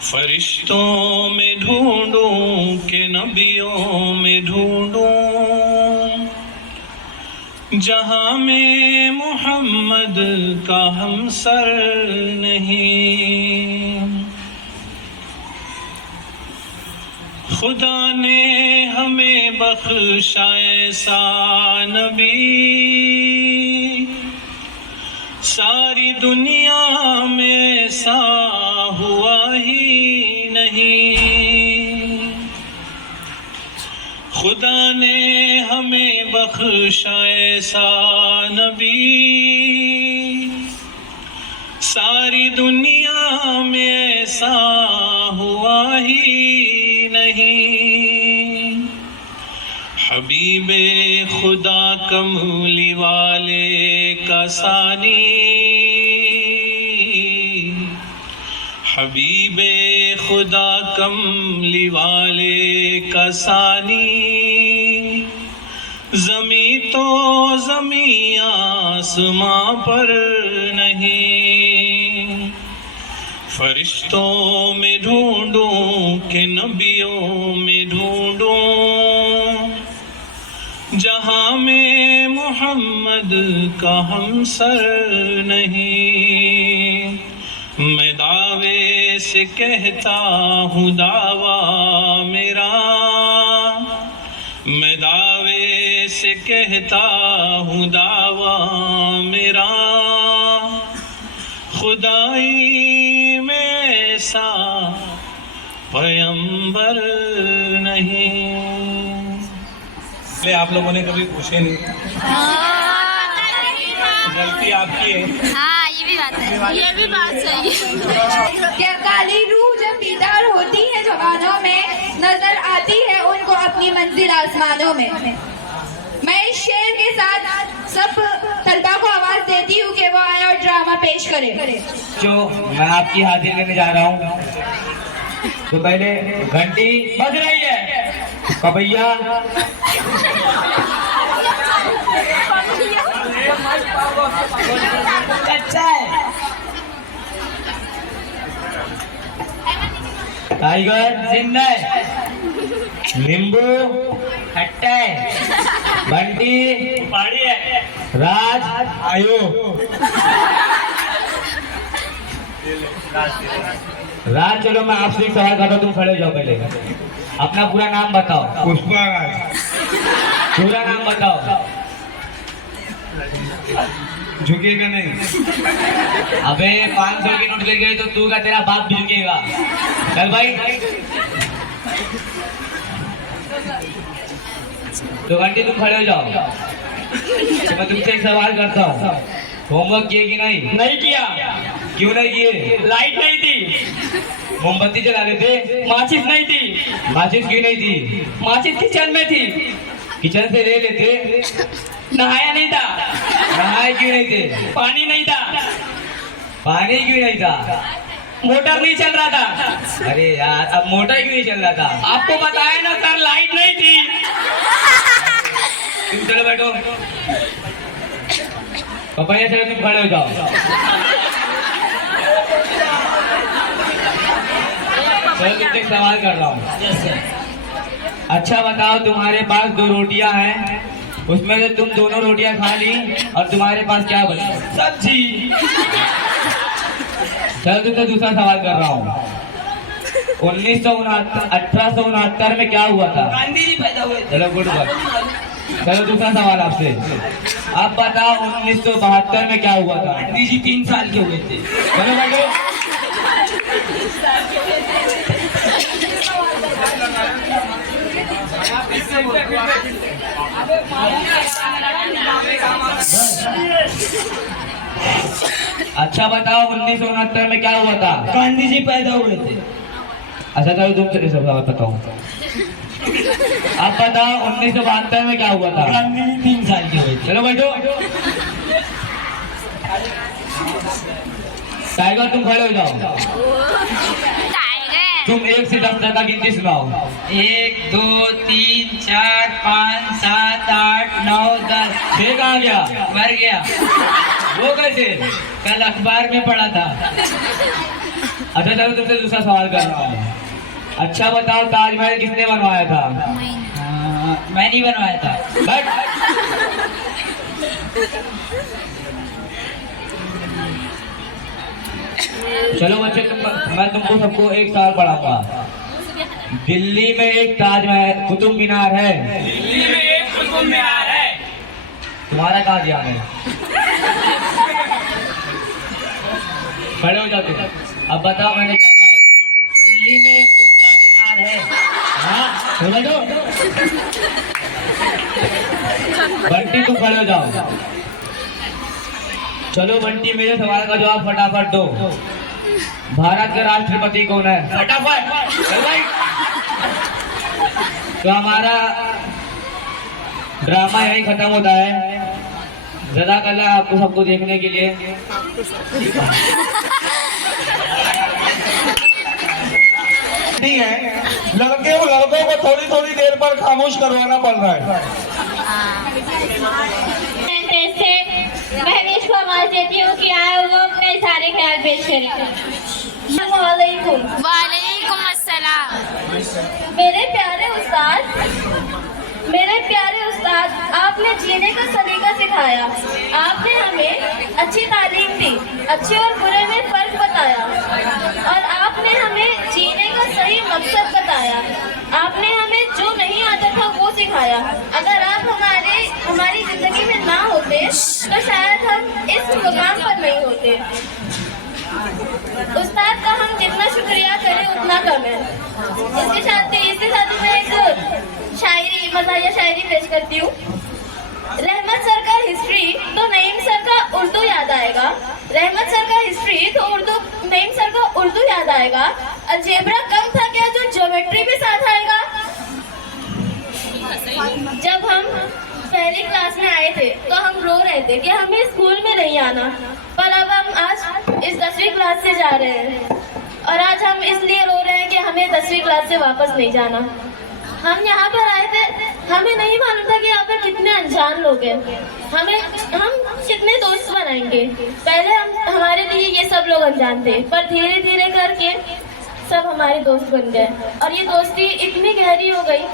फरिश्तों में ढूंढूं के नबियों में ढूंढूं, जहां में मोहम्मद का हमसर नहीं। खुदा ने हमें बख्शा ऐसा नबी, सारी दुनिया में ऐसा हुआ ही नहीं। खुदा ने हमें बख्शा ऐसा नबी, सारी दुनिया में ऐसा हुआ ही नहीं। हबीबे खुदा कमली वाले का सानी, हबीबे खुदा कमली वाले का सानी, ज़मीं तो ज़मीं आसमां पर नहीं। फरिश्तों में ढूंढूं के नबियों में ढूंढूं, जहां में मोहम्मद का हमसर नहीं। मैं दावे से कहता हूँ दावा मेरा, मैं दावे से कहता हूँ दावा मेरा, खुदाई में ऐसा पैगंबर नहीं। आप लोगों ने कभी पूछे नहीं, गलती आपकी है। हाँ, ये भी बात है, ये भी बात सही है। क्या काली रूह जब बेदार होती है जवानों में, नजर आती है उनको अपनी मंजिल आसमानों में। मैं इस शेर के साथ सब तलबा को आवाज देती हूँ कि वो आए और ड्रामा पेश करे। जो मैं आपकी हाजिर करने जा रहा हूँ, तो पहले घंटी बज रही है, कबैया अच्छा है, टाइगर जिंदा है, नींबू खट्टा है, बंटी पहाड़ी है, राज आयो। राज, चलो मैं आपसे एक सवाल करता हूँ, तुम खड़े हो जाओ पहले। अपना पूरा नाम बताओ। पुष्पा राज। पूरा नाम बताओ। झुकेगा नहीं। अबे 500 की नोट गिर गई तो तू का तेरा बाप भी झुकेगा। चल भाई। तो घंटी तुम खड़े हो जाओ। तो मैं तुमसे एक सवाल करता हूँ, होमवर्क किए कि नहीं? नहीं किया। क्यों नहीं किए? लाइट नहीं थी, मोमबत्ती जला रहे थे। माचिस नहीं थी। माचिस क्यों नहीं थी? माचिस किचन में थी, किचन से ले लेते। नहाया नहीं था। नहाए क्यों नहीं थे? पानी नहीं था। पानी क्यों नहीं था? मोटर नहीं चल रहा था। अरे यार, अब मोटर क्यों नहीं चल रहा था? आपको बताया ना सर, लाइट नहीं थी। तुम चलो बैठो। पापा ये चलो, तुम खड़े हो जाओ। चलो तुमसे एक सवाल कर रहा हूँ। अच्छा बताओ, तुम्हारे पास 2 रोटियां हैं, उसमें से तुम दोनों रोटियां खा ली और तुम्हारे पास क्या बचा? सब्जी। चलो तुमसे दूसरा सवाल कर रहा हूँ। 1869 में क्या हुआ था? गांधी जी पैदा हुए थे। चलो गुड बात। चलो दूसरा सवाल आपसे। आप बताओ 1972 में क्या हुआ था? गांधी जी 3 साल के हुए थे। चलो बैठो। अच्छा बताओ 1969 में क्या हुआ था? गांधी जी पैदा हुए थे। अच्छा चलो तुमसे सवाल बताओ। आप बताओ 1972 में क्या हुआ था? गांधी जी 3 साल के हुए थे। चलो बैठो। टाइगर तुम खड़े हो जाओ। तुम 1 से 10 तक का गिनती सुनाओ। 1 2 3 4 5 7 8 9 10। 6 कहाँ गया? मर गया। वो कैसे? कल अखबार में पढ़ा था। अच्छा चलो तुमसे दूसरा सवाल कर रहा हूँ। अच्छा बताओ ताजमहल किसने बनवाया था? मैं नहीं बनवाया था। बैठ। चलो बच्चे, मैं तुमको सबको एक सवाल पढ़ाऊंगा। दिल्ली में एक ताजमहल कुतुब मीनार है। दिल्ली में एक कुतुब मीनार है। तुम्हारा कहाँ ध्यान है? खड़े हो जाओ तुम। अब बताओ मैंने क्या कहा है? दिल्ली में एक कुतुब मीनार है। हाँ हो जाओ। बंटी तुम खड़े हो जाओ। चलो बंटी, मेरे सवाल का जवाब फटाफट दो। भारत के राष्ट्रपति कौन है? फटाफट। चल भाई। तो हमारा ड्रामा यही खत्म होता है। जज़ाकल्लाह आपको सबको देखने के लिए। ठीक है, लड़कों को थोड़ी थोड़ी देर पर खामोश करवाना पड़ रहा है। मैं भी इसको आवाज देती हूँ कि आए वो अपने सारे ख्याल पेश करें। वालेकुम अस्सलाम। मेरे प्यारे उस्ताद, आपने जीने का सलीका सिखाया। आपने हमें अच्छी तालीम दी, अच्छे और बुरे में फर्क बताया, और आपने हमें जीने का सही मकसद बताया। आपने हमें जो नहीं आता था वो सिखाया। अगर आप हमारी जिंदगी में ना होते तो शायद हम इस मुकाम पर नहीं होते। उस्ताद का हम जितना शुक्रिया करें उतना कम है। इसके साथ मैं एक शायरी, मज़ाहिया शायरी पेश करती हूँ। रहमत सर का हिस्ट्री तो नईम सर का उर्दू याद आएगा। रहमत सर का हिस्ट्री तो नईम सर का उर्दू याद आएगा। अलजेब्रा कम था क्या जो ज्योमेट्री भी साथ आएगा। जब हम पहली क्लास में आए थे तो हम रो रहे थे कि हमें स्कूल में नहीं आना, पर अब हम आज इस 10वीं क्लास से जा रहे हैं, और आज हम इसलिए रो रहे हैं कि हमें 10वीं क्लास से वापस नहीं जाना। हम यहाँ पर आए थे, हमें नहीं मालूम था कि यहाँ पर कितने अनजान लोग हैं, हम कितने दोस्त बनाएंगे। पहले हमारे लिए ये सब लोग अनजान थे, पर धीरे धीरे करके सब हमारे दोस्त बन गए, और ये दोस्ती इतनी गहरी हो गई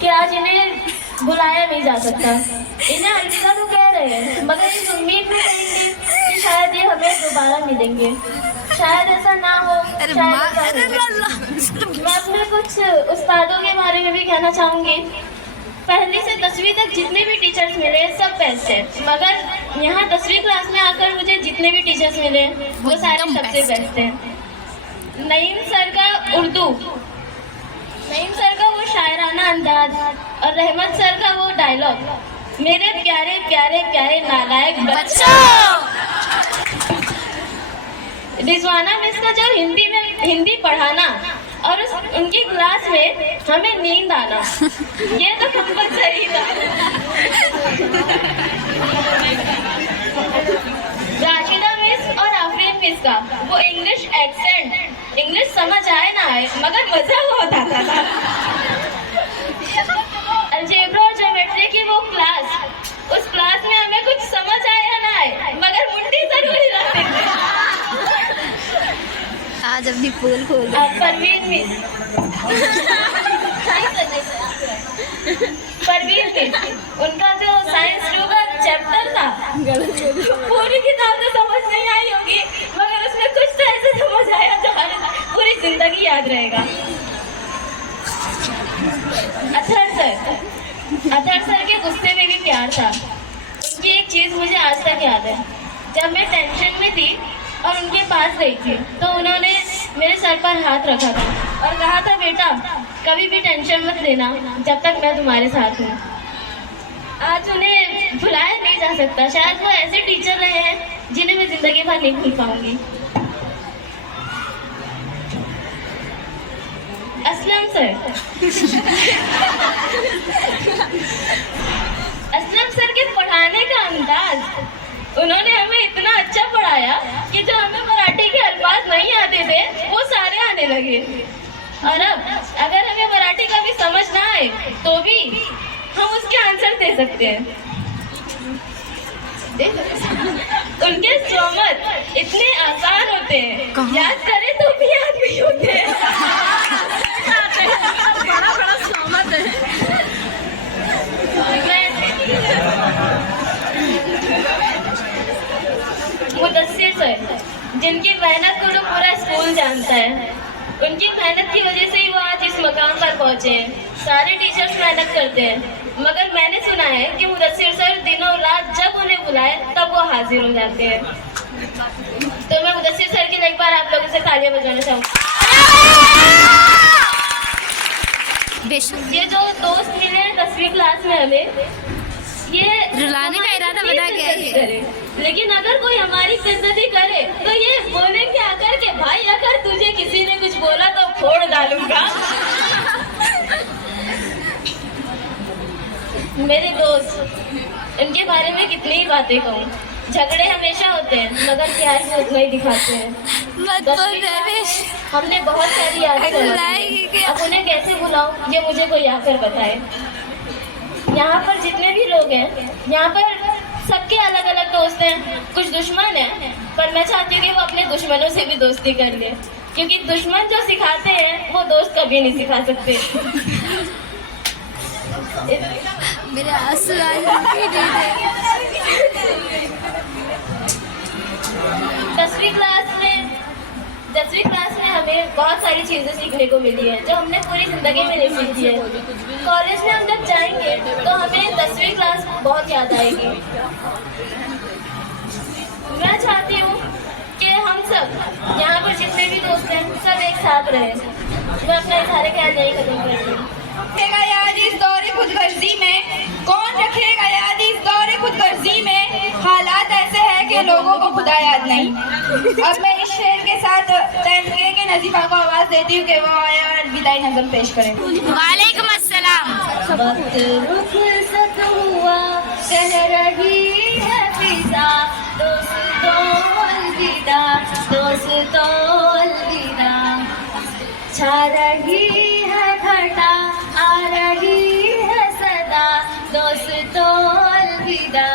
कि आज इन्हें बुलाया नहीं जा सकता। इन्हें अलविदा तो कह रहे हैं, मगर इस उम्मीद में कहेंगे कि शायद ये हमें दोबारा मिलेंगे। शायद ऐसा ना हो, शायद ऐसा हो। मैं अपने कुछ उस्तादों के बारे में भी कहना चाहूँगी। पहली से 10वीं तक जितने भी टीचर्स मिले सब बेस्ट है, मगर यहाँ 10वीं क्लास में आकर मुझे जितने भी टीचर्स मिले वो सारे सबसे बेस्ट हैं। नईम सर का उर्दू, नईम सर का वो शायराना अंदाज और रहमत सर का वो डायलॉग, मेरे प्यारे प्यारे प्यारे नालायक बच्चों। रिजवाना मिस का जो हिंदी पढ़ाना और उनकी क्लास में हमें नींद आना, ये तो कंपलसरी था। राशिदा मिस और आफरीन मिस का वो इंग्लिश एक्सेंट, इंग्लिश समझ आए ना आए मगर मजा बहुत आता था। अलजेब्रा और ज्योमेट्री की वो क्लास, उस क्लास में हमें कुछ समझ आए या ना आए मगर मुंडी जरूर हिलाते थे। आज अपनी पोल खोल परवीन मिस, परवीन मिस, उनका जो साइंस 2 का चैप्टर था पूरी किताब तो समझ नहीं आई होगी मगर उसमें कुछ तो ऐसे समझ आया जो हर पूरी जिंदगी याद रहेगा। अतहर सर के गुस्से में भी प्यार था। उनकी एक चीज मुझे आज तक याद है, जब मैं टेंशन में थी और उनके पास गई थी तो उन्होंने मेरे सर पर हाथ रखा था और कहा था, बेटा कभी भी टेंशन मत लेना जब तक मैं तुम्हारे साथ हूँ। आज उन्हें भुलाया नहीं जा सकता, शायद वो ऐसे टीचर रहे हैं जिन्हें मैं जिंदगी भर नहीं भूल पाऊंगी। असलम सर, असलम सर के पढ़ाने का अंदाज, उन्होंने हमें इतना अच्छा पढ़ाया कि जो हमें मराठी के अल्फाज नहीं आते थे वो सारे आने लगे। और अब अगर हमें मराठी का भी समझ ना आए तो भी हम उसके आंसर दे सकते हैं। उनके चौमत इतने आसान होते हैं, याद करें तो भी याद नहीं होते हैं। बड़ा बड़ा चौमत है। मुदस्सिर सर, जिनकी मेहनत को तो पूरा स्कूल जानता है, उनकी मेहनत की वजह से ही वो आज इस मकाम पर पहुंचे हैं। सारे टीचर्स मेहनत करते हैं मगर मैंने सुना है कि मुदस्सिर सर दिनों रात जब उन्हें बुलाए तब वो हाजिर हो जाते हैं। तो मैं मुदस्सिर सर के लिए एक बार आप लोगों से तालियां बजाना चाहूँगी। ये जो दोस्त मिले हैं 10वीं क्लास में हमें, ये रुलाने का इरादा बता गया है। लेकिन अगर कोई हमारी बेइज्जती करे तो ये बोलेंगे आकर के, भाई अगर तुझे किसी ने कुछ बोला तो फोड़ डालूंगा। मेरे दोस्त, इनके बारे में कितनी ही बातें कहूँ। झगड़े हमेशा होते हैं मगर प्यार से उतना ही दिखाते हैं। हमने बहुत सारी यादें बनाई, अब उन्हें कैसे भुलाऊं ये मुझे कोई आकर बताए। यहाँ पर जितने भी लोग हैं, यहाँ पर सबके अलग अलग दोस्त हैं, कुछ दुश्मन हैं, पर मैं चाहती हूँ कि वो अपने दुश्मनों से भी दोस्ती कर ले, क्योंकि दुश्मन जो सिखाते हैं वो दोस्त कभी नहीं सिखा सकते। मेरे आंसू आ दसवीं क्लास में हमें बहुत सारी चीज़ें सीखने को मिली है जो हमने पूरी ज़िंदगी में नहीं सीखी है। कॉलेज में हम जब जाएंगे तो हमें 10वीं क्लास बहुत याद आएगी। मैं चाहती हूँ कि हम सब यहाँ पर जितने भी दोस्त हैं सब एक साथ रहें। मैं अपना इशारे ख्याल नहीं खत्म करती हूँ। रखेगा याद इस दौरे खुदगर्जी में, कौन रखेगा याद इस दौरे खुदगर्जी में, हालात ऐसे हैं कि लोगों को खुदा याद नहीं। अब मैं इस शेर के साथ 10th के नजीफा को आवाज देती हूँ कि वो आए और विदाई नज़म पेश करें। वालेकुम अस्सलाम। वक्त रुखसत हुआ, कह रही है फिजा, दोस्तों अलविदा, दोस्तों अलविदा। छा रही है घटा, आ रही है सदा, दोस्तों अलविदा,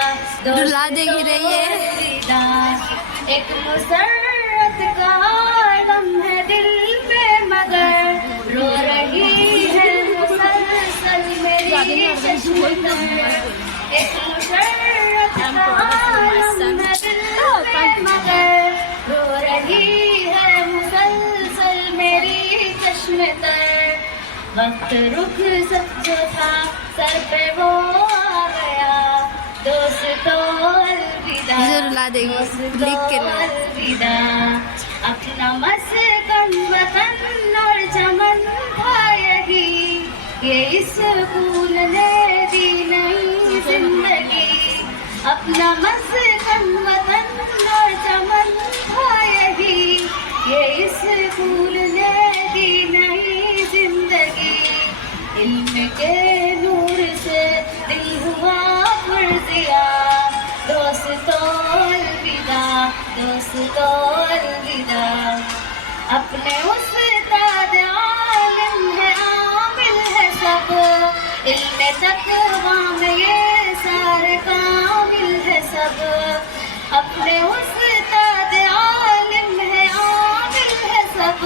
रुला देगी रही है। अलविदा। एक मुसर्रत का आलम है दिल पे मगर, रो रही है मुसलसल मेरी चश्म। एक मुसर्रत का आलम है दिल पे मगर, रो रही है वक्त रुख जो था सर पे वो आ गया, दोस्तों अलविदा, मुझे रुला देगी, दोस्तों लिख के ला। अलविदा। अपना मस्कन वतन और चमन था यही, ये इस स्कूल ने दी नई जिंदगी। अपना मस्कन वतन और चमन था यही, ये इस स्कूल ने दी नई जिंदगी। इल्म के नूर से दिल हुआ पुरजिया, दोस्तों अलविदा, दोस्तों अलविदा। अपने उस्ताद आलिम है, आमिल है सब, इल्म तकवा में ये सारे कामिल है सब। अपने उस्ताद आलिम है, आमिल है सब,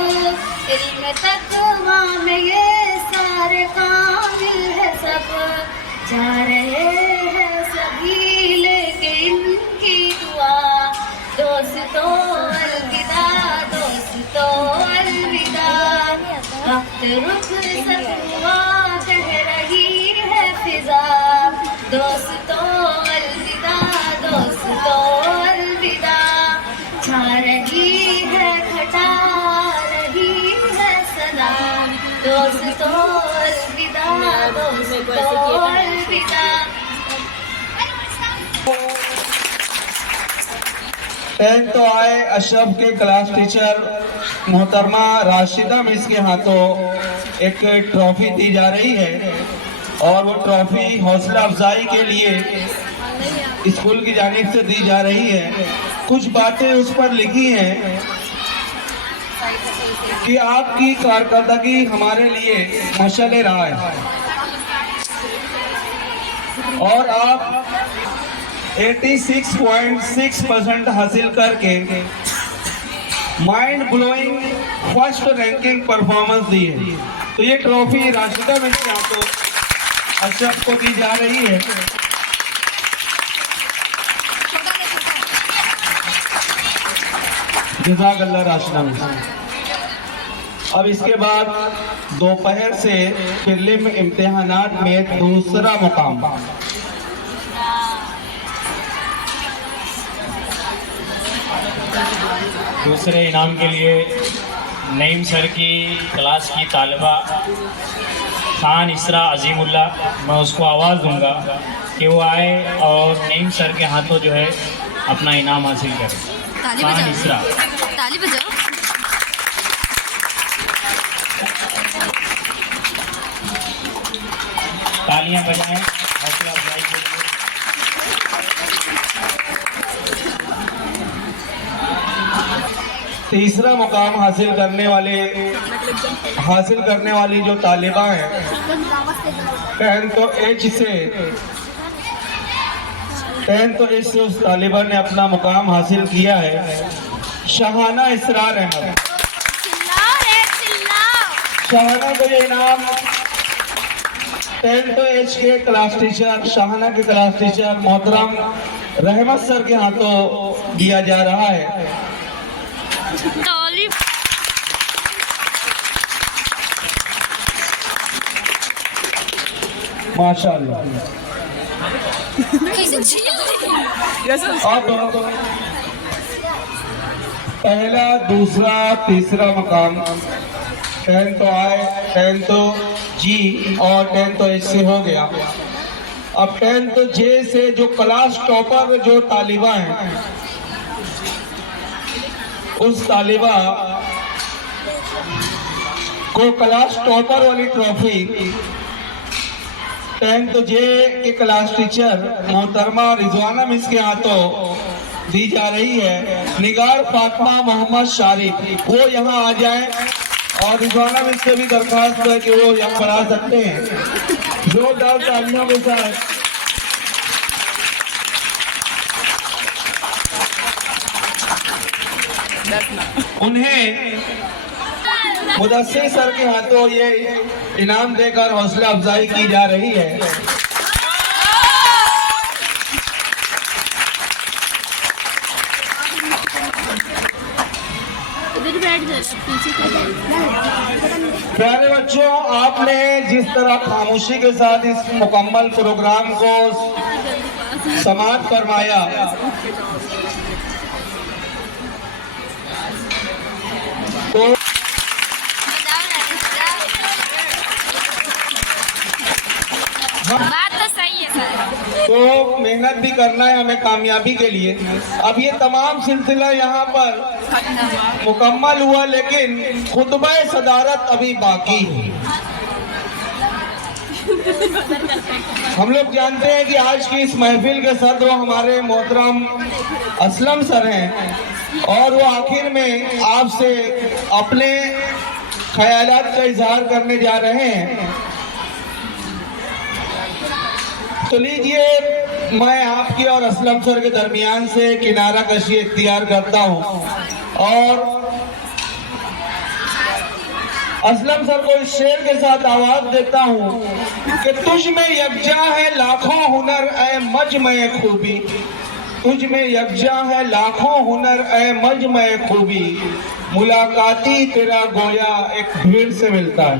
इल्म तकवा में ये सारे कामिल है सब। जा रहे हैं सभी लेके इनकी दुआ, दोस्तों अलविदा, दोस्तों अलविदा। वक्त रुक हुआ कह रही है फिजा, दोस्तों अलविदा, दोस्तों अलविदा। छा रही है घटा रही है सदा, दोस्तों अलविदा, दोस्तों अलविदा। 10th तो आए अशरफ के क्लास टीचर मोहतरमा राशिदा मिस के हाथों एक ट्रॉफी दी जा रही है, और वो ट्रॉफी हौसला अफजाई के लिए स्कूल की जानिब से दी जा रही है। कुछ बातें उस पर लिखी हैं कि आपकी कारकर्दगी हमारे लिए मशाल राह है, और आप 86.6% हासिल करके mind blowing first ranking performance दी है। तो ये ट्रॉफी राशिदा मिस के हाथों अशरफ को दी जा रही है। जज़ाकल्लाह राशिदा मिस। अब इसके बाद दोपहर से प्रीलिम इम्तिहानात में दूसरा मुकाम दूसरे इनाम के लिए नईम सर की क्लास की तालिबा खान इसरा अजीमुल्ला, मैं उसको आवाज़ दूंगा कि वो आए और नईम सर के हाथों जो है अपना इनाम हासिल करे। ताली खान बजाओ, इसरा, ताली बजाओ। तालियां बजाएं हौसला अफजाई के लिए। तीसरा मुकाम हासिल करने वाली जो तालिबा हैं 10th तो एच से उस तालिबा ने अपना मुकाम हासिल किया है। शहाना इसरार अहमद। शहाना को ये इनाम 10th तो एच के क्लास टीचर, शहाना के क्लास टीचर मोहतरम रहमत सर के हाथों दिया जा रहा है। माशाअल्लाह। अब पहला, दूसरा, तीसरा मुकाम 10th तो आए, 10th तो जी और 10th तो एच से हो गया। अब 10th तो जे से जो क्लास टॉपर जो तालिबा हैं, उस तालिबा को क्लास टॉपर वाली ट्रॉफी 10th तो जे के क्लास टीचर मोहतरमा रिजवाना मिस के हाथों दी जा रही है। निगार फातिमा मोहम्मद शारिफ, वो यहाँ आ जाए, और रिजवाना मिस से भी दरख्वास्त है कि वो यहाँ पर आ सकते हैं। जोरदार तालियों के साथ उन्हें मुदस्सिर सर के हाथों ये इनाम देकर हौसला अफजाई की जा रही है। उधर बैठ जा पीछे। प्यारे बच्चों, आपने जिस तरह खामोशी के साथ इस मुकम्मल प्रोग्राम को समाप्त फरमाया, तो बात तो सही है सर। तो मेहनत भी करना है हमें कामयाबी के लिए। अब ये तमाम सिलसिला यहाँ पर मुकम्मल हुआ, लेकिन खुतबा सदारत अभी बाकी है। हम लोग जानते हैं कि आज की इस महफिल के सदर हमारे मोहतरम असलम सर हैं, और वो आखिर में आपसे अपने ख्यालात का इजहार करने जा रहे हैं। तो लीजिए, मैं आपकी और असलम सर के दरमियान से किनारा कशी इख्तियार करता हूँ और असलम सर को इस शेर के साथ आवाज देता हूँ कि तुझ में यकजा है लाखों हुनर ऐ मजमे खूबी, तुझ में यकजा है लाखों हुनर ऐ मजमे खूबी, मुलाकाती तेरा गोया एक भीड़ से मिलता है।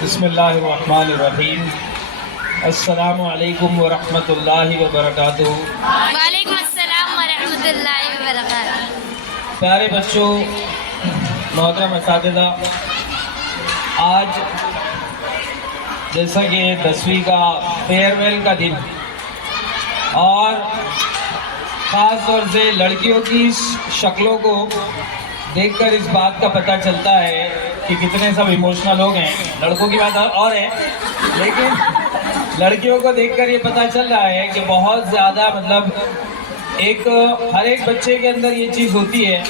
बिस्मिल्लाहिर्रहमानिर्रहीम। अस्सलामु अलैकुम व रहमतुल्लाहि व बरकातुहू। वालेकुम अस्सलाम व रहमतुल्लाहि व बरकातुहू। प्यारे बच्चों, मोहतरम असातिज़ा, आज जैसा कि 10वीं का फेयरवेल का दिन, और ख़ास तौर से लड़कियों की शक्लों को देखकर इस बात का पता चलता है कि कितने सब इमोशनल लोग हैं। लड़कों की बात और है, लेकिन लड़कियों को देखकर ये पता चल रहा है कि बहुत ज़्यादा हर एक बच्चे के अंदर ये चीज़ होती है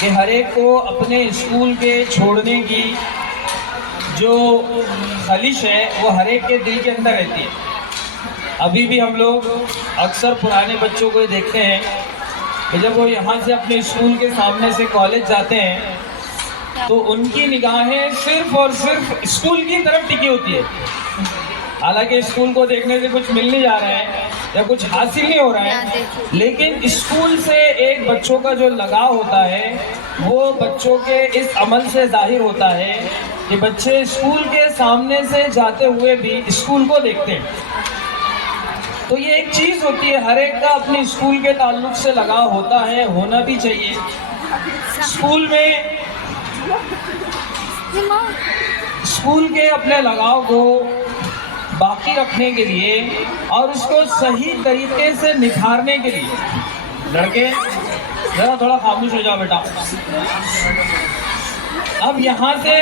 कि हर एक को अपने स्कूल के छोड़ने की जो ख्वाहिश है वो हर एक के दिल के अंदर रहती है। अभी भी हम लोग अक्सर पुराने बच्चों को देखते हैं कि जब वो यहाँ से अपने स्कूल के सामने से कॉलेज जाते हैं तो उनकी निगाहें सिर्फ और सिर्फ स्कूल की तरफ टिकी होती है। हालांकि स्कूल को देखने से कुछ मिल नहीं जा रहा है या कुछ हासिल नहीं हो रहा है, लेकिन स्कूल से एक बच्चों का जो लगाव होता है वो बच्चों के इस अमल से जाहिर होता है कि बच्चे स्कूल के सामने से जाते हुए भी स्कूल को देखते हैं। तो ये एक चीज़ होती है, हर एक का अपने स्कूल के ताल्लुक से लगाव होता है, होना भी चाहिए। स्कूल के अपने लगाव को बाकी रखने के लिए और उसको सही तरीके से निखारने के लिए, लड़के जरा थोड़ा खामोश हो जाओ बेटा। अब यहाँ से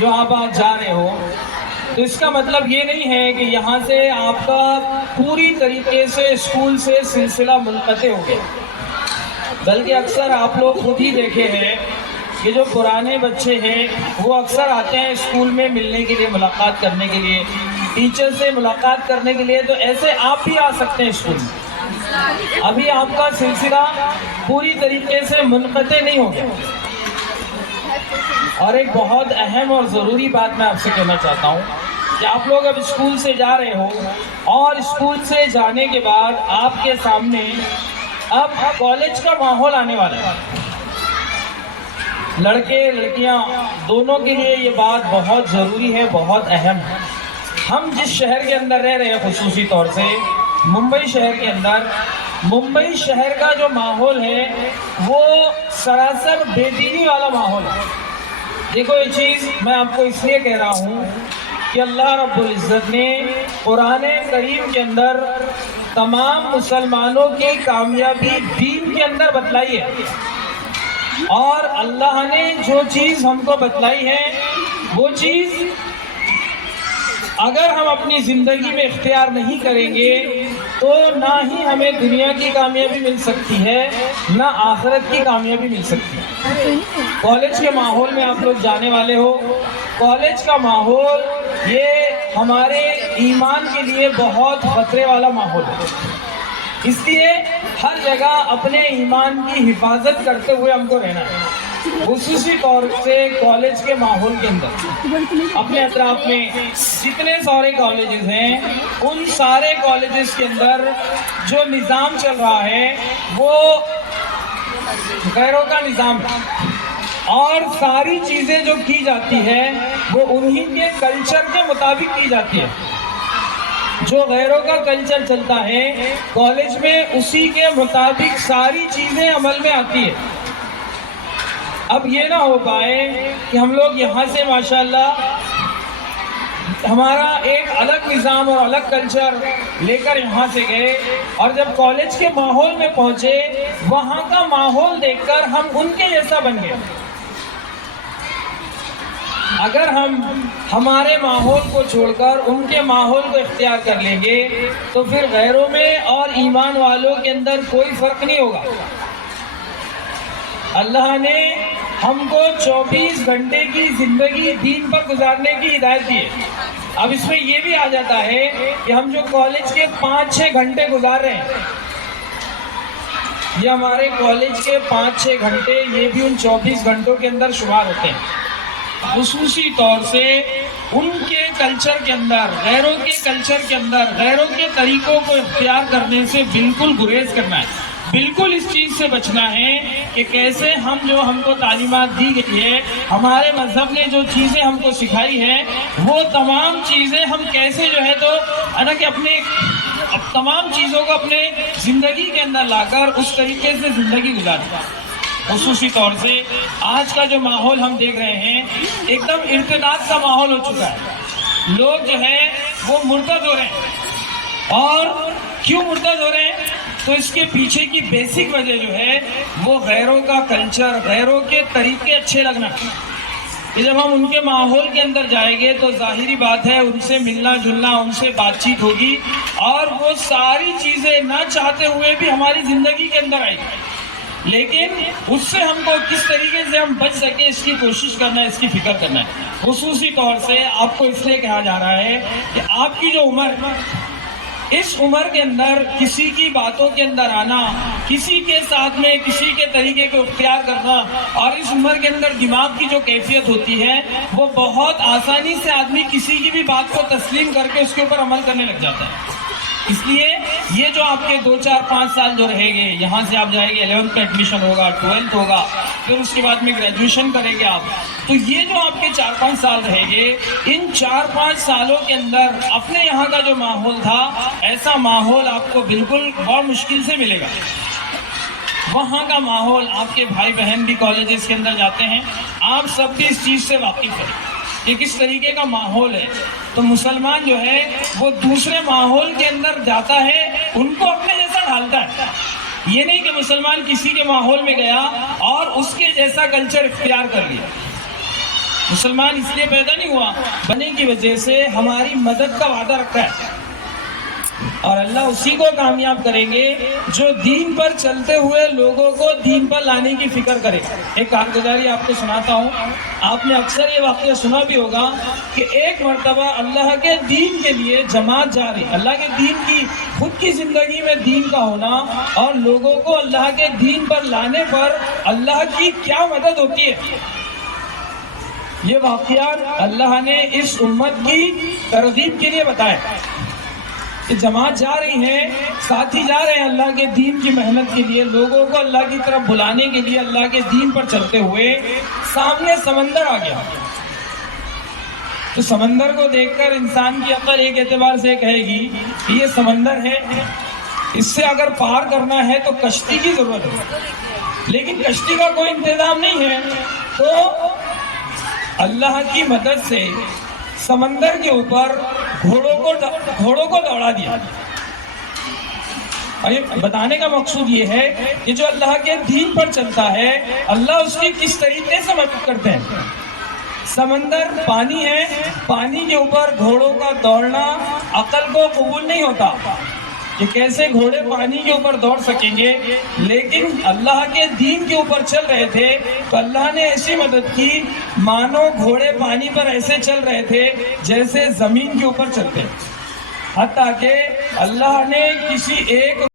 जो आप आज जा रहे हो तो इसका मतलब ये नहीं है कि यहाँ से आपका पूरी तरीके से स्कूल से सिलसिला मुनक़ते हो गया, बल्कि अक्सर आप लोग खुद ही देखे हैं कि जो पुराने बच्चे हैं वो अक्सर आते हैं स्कूल में मिलने के लिए, मुलाकात करने के लिए, टीचर से मुलाकात करने के लिए। तो ऐसे आप भी आ सकते हैं स्कूल में। अभी आपका सिलसिला पूरी तरीके से मुनक़ते नहीं हो गया। और एक बहुत अहम और ज़रूरी बात मैं आपसे कहना चाहता हूँ कि आप लोग अब स्कूल से जा रहे हो और स्कूल से जाने के बाद आपके सामने अब कॉलेज का माहौल आने वाला है। लड़के लड़कियाँ दोनों के लिए ये बात बहुत ज़रूरी है, बहुत अहम है। हम जिस शहर के अंदर रह रहे हैं, खुसूसी तौर से मुंबई शहर के अंदर, मुंबई शहर का जो माहौल है वो सरासर बेदीनी वाला माहौल है। देखो, ये चीज़ मैं आपको इसलिए कह रहा हूँ कि अल्लाह रब्बुल इज़्ज़त ने कुरान करीम के अंदर तमाम मुसलमानों की कामयाबी दीन के अंदर बतलाई है, और अल्लाह ने जो चीज़ हमको बतलाई है वो चीज़ अगर हम अपनी ज़िंदगी में इख्तियार नहीं करेंगे तो ना ही हमें दुनिया की कामयाबी मिल सकती है, ना आखिरत की कामयाबी मिल सकती है। कॉलेज के माहौल में आप लोग जाने वाले हो। कॉलेज का माहौल ये हमारे ईमान के लिए बहुत खतरे वाला माहौल है, इसलिए हर जगह अपने ईमान की हिफाजत करते हुए हमको रहना है। खुसूसी तौर से कॉलेज के माहौल के अंदर अपने अतराफ में जितने सारे कॉलेजेस हैं, उन सारे कॉलेजेस के अंदर जो निज़ाम चल रहा है वो गैरों का निज़ाम है, और सारी चीज़ें जो की जाती है वो उन्हीं के कल्चर के मुताबिक की जाती है। जो गैरों का कल्चर चलता है कॉलेज में, उसी के मुताबिक सारी चीज़ें अमल में आती है। अब ये ना हो पाए कि हम लोग यहाँ से माशाल्लाह हमारा एक अलग निज़ाम और अलग कल्चर लेकर यहाँ से गए, और जब कॉलेज के माहौल में पहुँचे वहाँ का माहौल देखकर हम उनके जैसा बन गए। अगर हम हमारे माहौल को छोड़कर उनके माहौल को इख्तियार कर लेंगे तो फिर गैरों में और ईमान वालों के अंदर कोई फ़र्क नहीं होगा। अल्लाह ने हमको 24 घंटे की ज़िंदगी दीन पर गुजारने की हिदायत दी है। अब इसमें ये भी आ जाता है कि हम जो कॉलेज के 5-6 घंटे गुजार रहे हैं, ये हमारे कॉलेज के 5-6 घंटे ये भी उन 24 घंटों के अंदर शुमार होते हैं। खुसूसी तौर से उनके कल्चर के अंदर, गैरों के कल्चर के अंदर, गैरों के तरीकों को इख्तियार करने से बिल्कुल गुरेज करना है, बिल्कुल इस चीज़ से बचना है कि कैसे हम जो हमको तालीमात दी गई है, हमारे मजहब ने जो चीज़ें हमको सिखाई हैं, वो तमाम चीज़ें हम कैसे जो है तो है कि अपने तमाम चीज़ों को अपने ज़िंदगी के अंदर लाकर उस तरीके से ज़िंदगी गुजारें। खुसूसी तौर से आज का जो माहौल हम देख रहे हैं एकदम इर्तिदाद का माहौल हो चुका है। लोग जो है वो मुर्तद हो रहे हैं, और क्यों मुर्तद हो रहे हैं तो इसके पीछे की बेसिक वजह जो है वो गैरों का कल्चर, गैरों के तरीके अच्छे लगना। कि जब हम उनके माहौल के अंदर जाएंगे तो जाहिरी बात है उनसे मिलना जुलना, उनसे बातचीत होगी, और वो सारी चीज़ें ना चाहते हुए भी हमारी ज़िंदगी के अंदर आएगी। लेकिन उससे हमको किस तरीके से हम बच सके इसकी कोशिश करना है, इसकी फिक्र करना है। खुसूसी तौर से आपको इसलिए कहा जा रहा है कि आपकी जो उम्र, इस उम्र के अंदर किसी की बातों के अंदर आना, किसी के साथ में किसी के तरीके को इख्तियार करना, और इस उम्र के अंदर दिमाग की जो कैफियत होती है वो बहुत आसानी से आदमी किसी की भी बात को तस्लीम करके उसके ऊपर अमल करने लग जाता है। इसलिए ये जो आपके 2-4-5 साल जो रहेंगे, यहाँ से आप जाएंगे 11th का एडमिशन होगा, 12th होगा, फिर उसके बाद में ग्रेजुएशन करेंगे आप, तो ये जो आपके 4-5 साल रहेंगे, इन 4-5 सालों के अंदर अपने यहाँ का जो माहौल था ऐसा माहौल आपको बिल्कुल बहुत मुश्किल से मिलेगा। वहाँ का माहौल, आपके भाई बहन भी कॉलेजेस के अंदर जाते हैं, आप सब भी इस चीज़ से वाकिफ़ हैं कि किस तरीके का माहौल है। तो मुसलमान जो है वो दूसरे माहौल के अंदर जाता है, उनको अपने जैसा ढालता है। ये नहीं कि मुसलमान किसी के माहौल में गया और उसके जैसा कल्चर इख्तियार कर लिया। मुसलमान इसलिए पैदा नहीं हुआ, बने की वजह से हमारी मदद का वादा रखा है, और अल्लाह उसी को कामयाब करेंगे जो दीन पर चलते हुए लोगों को दीन पर लाने की फिक्र करे। एक कारगुजारी आपको सुनाता हूँ, आपने अक्सर ये वाक़या सुना भी होगा कि एक मर्तबा अल्लाह के दीन के लिए जमात जा रही, अल्लाह के दीन की खुद की ज़िंदगी में दीन का होना और लोगों को अल्लाह के दीन पर लाने पर अल्लाह की क्या मदद होती है, ये वाक़या अल्लाह ने इस उम्मत की तरगीब के लिए बताया। जमात जा रही है, साथी जा रहे हैं अल्लाह के दीन की मेहनत के लिए, लोगों को अल्लाह की तरफ बुलाने के लिए, अल्लाह के दीन पर चलते हुए सामने समंदर आ गया। तो समंदर को देखकर इंसान की अक्ल एक एतबार से कहेगी कि ये समंदर है, इससे अगर पार करना है तो कश्ती की जरूरत है, लेकिन कश्ती का कोई इंतजाम नहीं है। तो अल्लाह की मदद से समंदर के ऊपर घोड़ों को दौड़ा दिया। और ये बताने का मकसूद ये है कि जो अल्लाह के दीन पर चलता है अल्लाह उसकी किस तरीके से मदद करते हैं। समंदर पानी है, पानी के ऊपर घोड़ों का दौड़ना अकल को कबूल नहीं होता कि कैसे घोड़े पानी के ऊपर दौड़ सकेंगे, लेकिन अल्लाह के दीन के ऊपर चल रहे थे तो अल्लाह ने ऐसी मदद की मानो घोड़े पानी पर ऐसे चल रहे थे जैसे जमीन के ऊपर चलते। हत्ता कि अल्लाह ने किसी एक